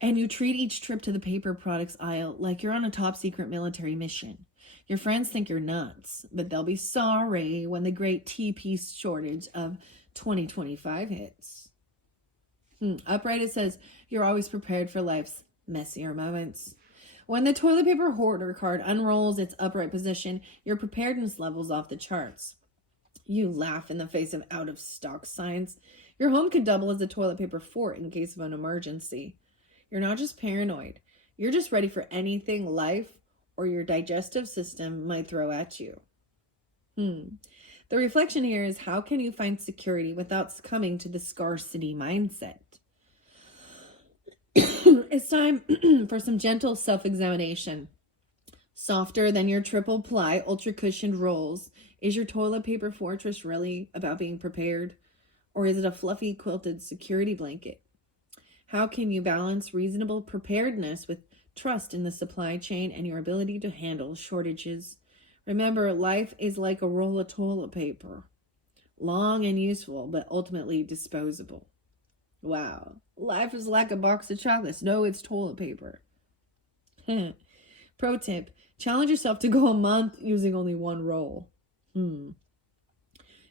And you treat each trip to the paper products aisle like you're on a top secret military mission. Your friends think you're nuts, but they'll be sorry when the great TP shortage of 2025 hits. Upright, it says, you're always prepared for life's messier moments. When the toilet paper hoarder card unrolls its upright position, your preparedness levels off the charts. You laugh in the face of out-of-stock signs. Your home could double as a toilet paper fort in case of an emergency. You're not just paranoid. You're just ready for anything life or your digestive system might throw at you. The reflection here is, how can you find security without succumbing to the scarcity mindset? It's time for some gentle self-examination. Softer than your triple ply, ultra cushioned rolls. Is your toilet paper fortress really about being prepared? Or is it a fluffy quilted security blanket? How can you balance reasonable preparedness with trust in the supply chain and your ability to handle shortages? Remember, life is like a roll of toilet paper. Long and useful, but ultimately disposable. Wow. Life is like a box of chocolates. No, it's toilet paper. Pro tip. Challenge yourself to go a month using only one roll.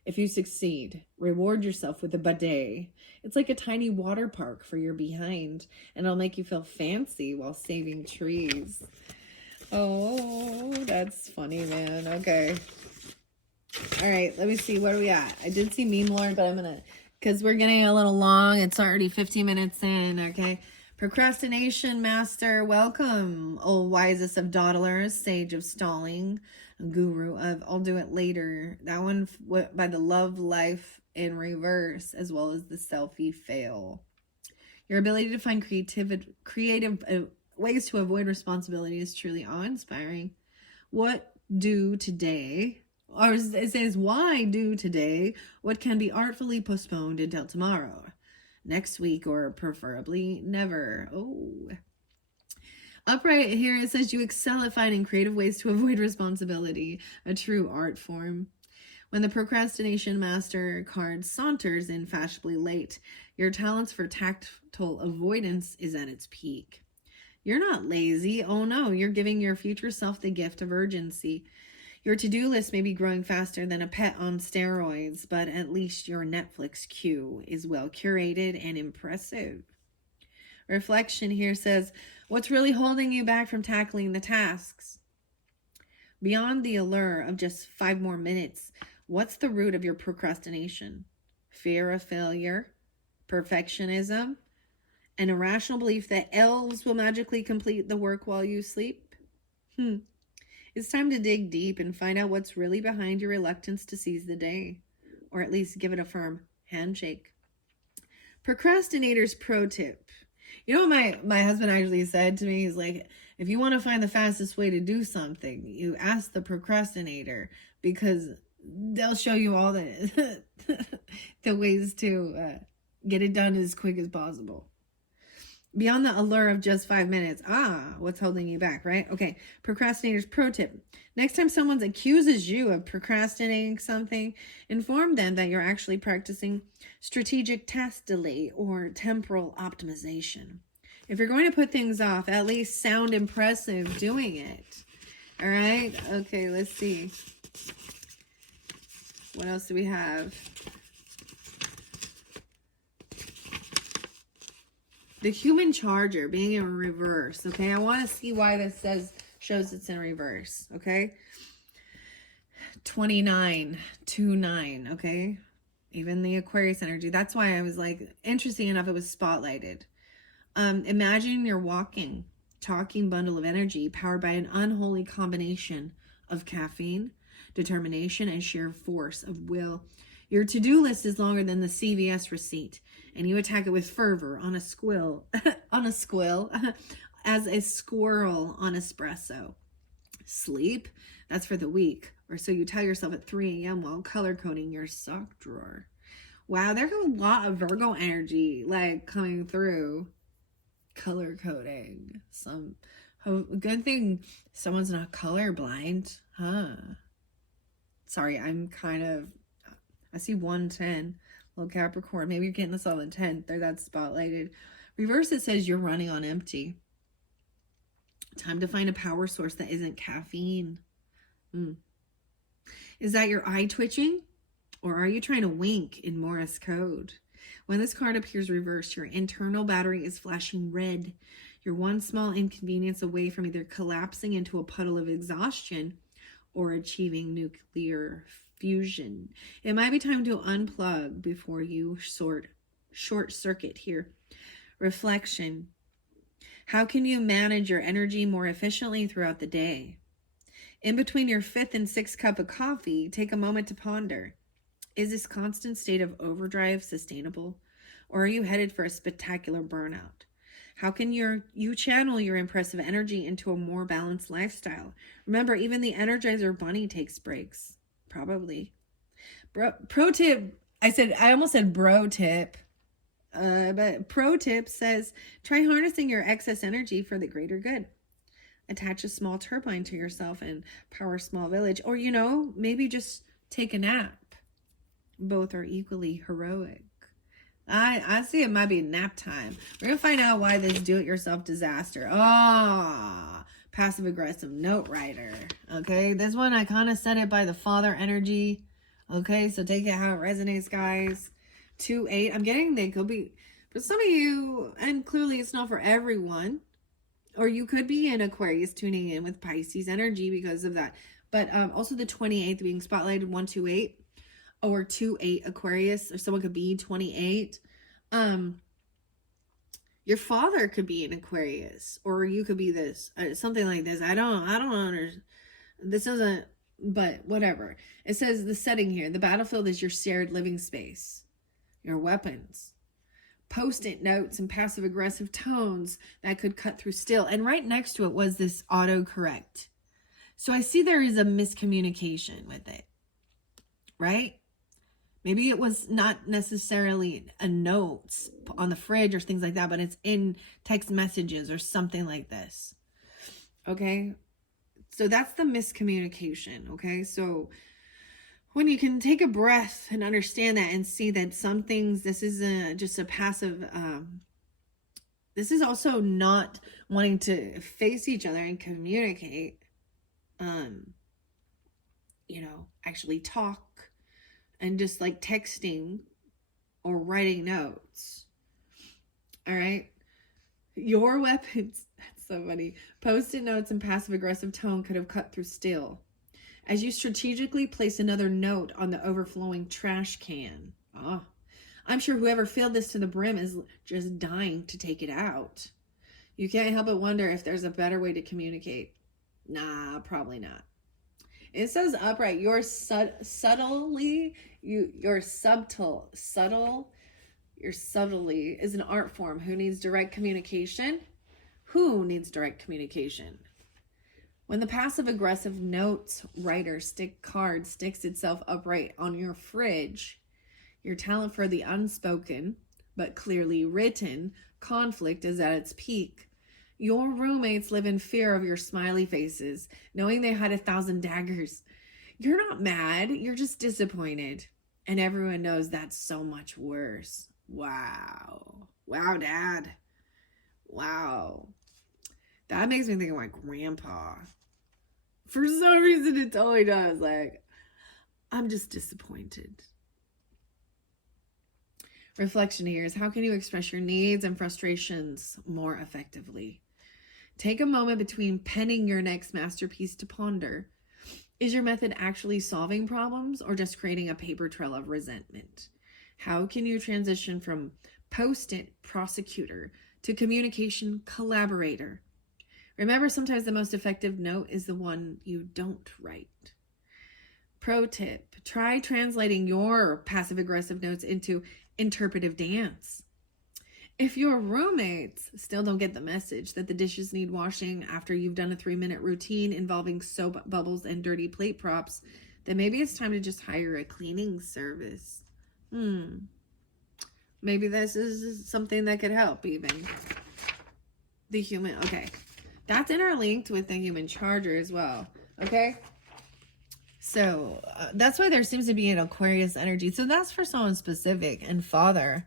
If you succeed, reward yourself with a bidet. It's like a tiny water park for your behind, and it'll make you feel fancy while saving trees. Oh, that's funny, man. Okay. All right, let me see. Where are we at? I did see Meme Lord, but I'm going to, because we're getting a little long. It's already 15 minutes in, okay? Procrastination master, welcome. Oh, wisest of dawdlers, sage of stalling, guru of I'll do it later. That one by the love life in reverse, as well as the selfie fail. Your ability to find creative ways to avoid responsibility is truly awe-inspiring. What do today, or it says, why do today what can be artfully postponed until tomorrow, next week, or preferably never? Oh. Upright here, it says you excel at finding creative ways to avoid responsibility, a true art form. When the procrastination master card saunters in fashionably late, your talents for tactile avoidance is at its peak. You're not lazy. Oh no, you're giving your future self the gift of urgency. Your to-do list may be growing faster than a pet on steroids, but at least your Netflix queue is well curated and impressive. Reflection here says, what's really holding you back from tackling the tasks? Beyond the allure of just 5 more minutes, what's the root of your procrastination? Fear of failure, perfectionism, an irrational belief that elves will magically complete the work while you sleep? It's time to dig deep and find out what's really behind your reluctance to seize the day, or at least give it a firm handshake. Procrastinator's pro tip. You know what my husband actually said to me? He's like, if you want to find the fastest way to do something, you ask the procrastinator, because they'll show you all the the ways to get it done as quick as possible. Beyond the allure of just 5 minutes. What's holding you back, right? Okay, procrastinator's pro tip. Next time someone accuses you of procrastinating something, inform them that you're actually practicing strategic task delay or temporal optimization. If you're going to put things off, at least sound impressive doing it. All right? Okay, let's see. What else do we have? The human charger being in reverse. Okay, I want to see why this shows it's in reverse. Okay, 2929. Okay, even the Aquarius energy. That's why I was like, interesting enough, it was spotlighted. Imagine you're walking, talking bundle of energy powered by an unholy combination of caffeine, determination, and sheer force of will. Your to-do list is longer than the CVS receipt, and you attack it with fervor on a squill, as a squirrel on espresso. Sleep, that's for the weak, or so you tell yourself at 3 a.m. while color coding your sock drawer. Wow, there's a lot of Virgo energy like coming through. Color coding. Good thing someone's not colorblind, huh? Sorry, I see 110, little Capricorn. Maybe you're getting this all in 10. There, that's spotlighted. Reverse, it says you're running on empty. Time to find a power source that isn't caffeine. Is that your eye twitching? Or are you trying to wink in Morse code? When this card appears reversed, your internal battery is flashing red. You're one small inconvenience away from either collapsing into a puddle of exhaustion or achieving nuclear fusion. It might be time to unplug before you short circuit here. Reflection. How can you manage your energy more efficiently throughout the day? In between your 5th and 6th cup of coffee, take a moment to ponder. Is this constant state of overdrive sustainable? Or are you headed for a spectacular burnout? How can you channel your impressive energy into a more balanced lifestyle? Remember, even the Energizer Bunny takes breaks. Probably. Pro tip. I almost said bro tip. But pro tip says, try harnessing your excess energy for the greater good. Attach a small turbine to yourself and power a small village. Or, maybe just take a nap. Both are equally heroic. I see it might be nap time. We're going to find out why this do-it-yourself disaster. Passive-aggressive note writer. Okay, this one, I kind of said it by the father energy. Okay, so take it how it resonates, guys. 2-8. I'm getting they could be, for some of you, and clearly it's not for everyone, or you could be in Aquarius tuning in with Pisces energy because of that. But also the 28th being spotlighted, 128. Or 2-8 Aquarius, or someone could be 28. Your father could be an Aquarius, or you could be this, something like this. I don't understand. This isn't, but whatever. It says the setting here. The battlefield is your shared living space, your weapons, post-it notes, and passive-aggressive tones that could cut through steel. And right next to it was this autocorrect. So I see there is a miscommunication with it, right? Maybe it was not necessarily a notes on the fridge or things like that, but it's in text messages or something like this. Okay. So that's the miscommunication. Okay. So when you can take a breath and understand that and see that some things, this isn't just a passive, this is also not wanting to face each other and communicate, actually talk. And just like texting or writing notes. All right. Your weapons, that's so funny, post-it notes and passive-aggressive tone could have cut through steel. As you strategically place another note on the overflowing trash can. Ah, I'm sure whoever filled this to the brim is just dying to take it out. You can't help but wonder if there's a better way to communicate. Nah, probably not. It says upright. Your subtly is an art form. Who needs direct communication? Who needs direct communication? When the passive-aggressive notes writer stick card sticks itself upright on your fridge, your talent for the unspoken, but clearly written, conflict is at its peak. Your roommates live in fear of your smiley faces, knowing they had 1,000 daggers. You're not mad, you're just disappointed. And everyone knows that's so much worse. Wow. Wow, Dad. Wow. That makes me think of my grandpa. For some reason, it totally does. Like, I'm just disappointed. Reflection here is, how can you express your needs and frustrations more effectively? Take a moment between penning your next masterpiece to ponder. Is your method actually solving problems or just creating a paper trail of resentment? How can you transition from post-it prosecutor to communication collaborator? Remember, sometimes the most effective note is the one you don't write. Pro tip, try translating your passive-aggressive notes into interpretive dance. If your roommates still don't get the message that the dishes need washing after you've done a 3-minute routine involving soap bubbles and dirty plate props, then maybe it's time to just hire a cleaning service. Maybe this is something that could help even. The human, okay. That's interlinked with the human charger as well, okay? So that's why there seems to be an Aquarius energy. So that's for someone specific. And father,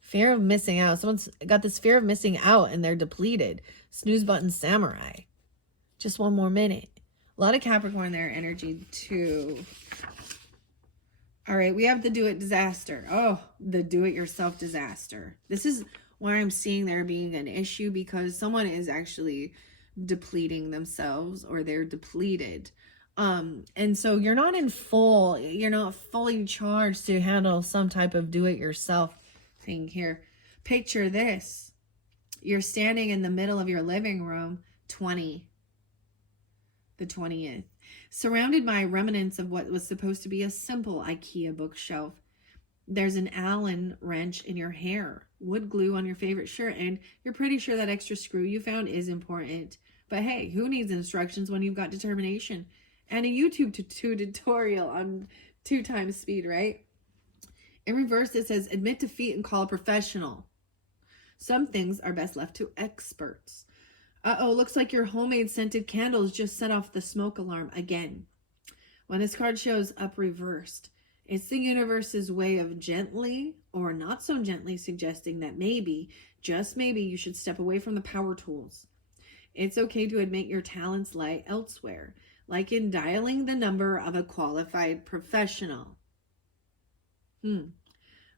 fear of missing out. Someone's got this fear of missing out and they're depleted. Snooze button samurai. Just one more minute. A lot of Capricorn there energy too. All right, we have the do-it disaster. Oh, the do-it-yourself disaster. This is where I'm seeing there being an issue because someone is actually depleting themselves or they're depleted. And so you're not fully charged to handle some type of do-it-yourself thing here. Picture this. You're standing in the middle of your living room, the 20th, surrounded by remnants of what was supposed to be a simple IKEA bookshelf. There's an Allen wrench in your hair, wood glue on your favorite shirt, and you're pretty sure that extra screw you found is important. But hey, who needs instructions when you've got determination? And a YouTube tutorial on 2 times speed, right? In reverse, it says, admit defeat and call a professional. Some things are best left to experts. Uh-oh, looks like your homemade scented candles just set off the smoke alarm again. When this card shows up reversed, it's the universe's way of gently or not so gently suggesting that maybe, just maybe, you should step away from the power tools. It's okay to admit your talents lie elsewhere, like in dialing the number of a qualified professional.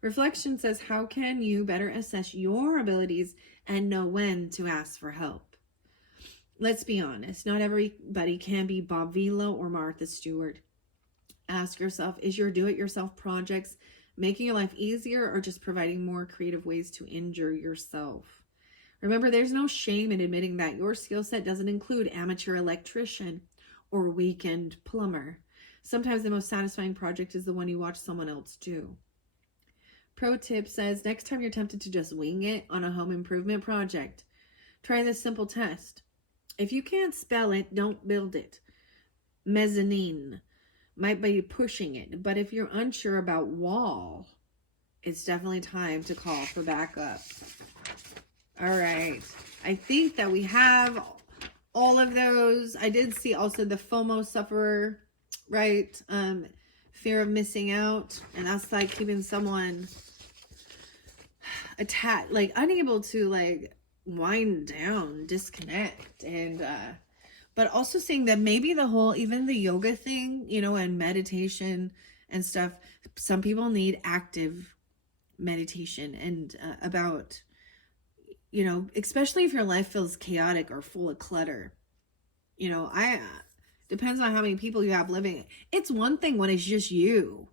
Reflection says, how can you better assess your abilities and know when to ask for help? Let's be honest, not everybody can be Bob Vila or Martha Stewart. Ask yourself, is your do-it-yourself projects making your life easier or just providing more creative ways to injure yourself? Remember, there's no shame in admitting that your skill set doesn't include amateur electrician or weekend plumber. Sometimes the most satisfying project is the one you watch someone else do. Pro tip says, next time you're tempted to just wing it on a home improvement project, try this simple test. If you can't spell it, don't build it. Mezzanine might be pushing it, but if you're unsure about wall, it's definitely time to call for backup. All right. I think that we have all of those. I did see also the FOMO sufferer, right? Fear of missing out. And that's like keeping someone attached, like unable to like wind down, disconnect. And, but also saying that maybe the whole, even the yoga thing, you know, and meditation and stuff, some people need active meditation and about you know, especially if your life feels chaotic or full of clutter. You know, depends on how many people you have living. It's one thing when it's just you,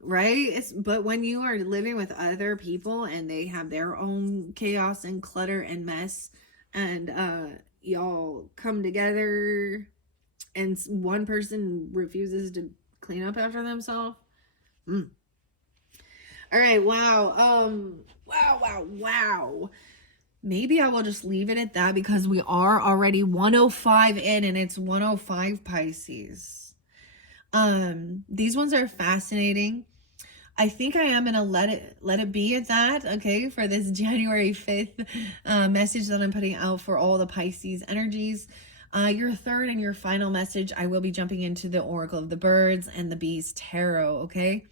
right? But when you are living with other people and they have their own chaos and clutter and mess, and y'all come together and one person refuses to clean up after themselves. All right, wow. Maybe I will just leave it at that because we are already 105 in and it's 105 Pisces. These ones are fascinating. I think I am gonna let it be at that, okay, for this January 5th message that I'm putting out for all the Pisces energies. Your third and your final message, I will be jumping into the Oracle of the Birds and the Bees Tarot, okay?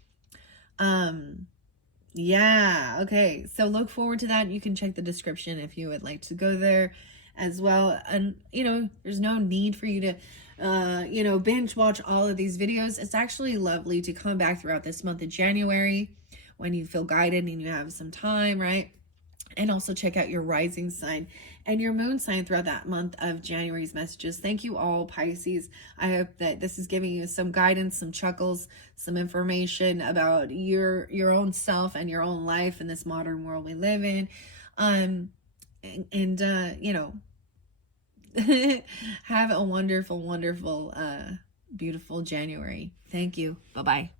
Yeah, okay. So look forward to that. You can check the description if you would like to go there as well. And, you know, there's no need for you to, you know, binge watch all of these videos. It's actually lovely to come back throughout this month of January when you feel guided and you have some time, right? And also check out your rising sign and your moon sign throughout that month of January's messages. Thank you all, Pisces. I hope that this is giving you some guidance, some chuckles, some information about your own self and your own life in this modern world we live in. You know, have a wonderful, beautiful January. Thank you. Bye-bye.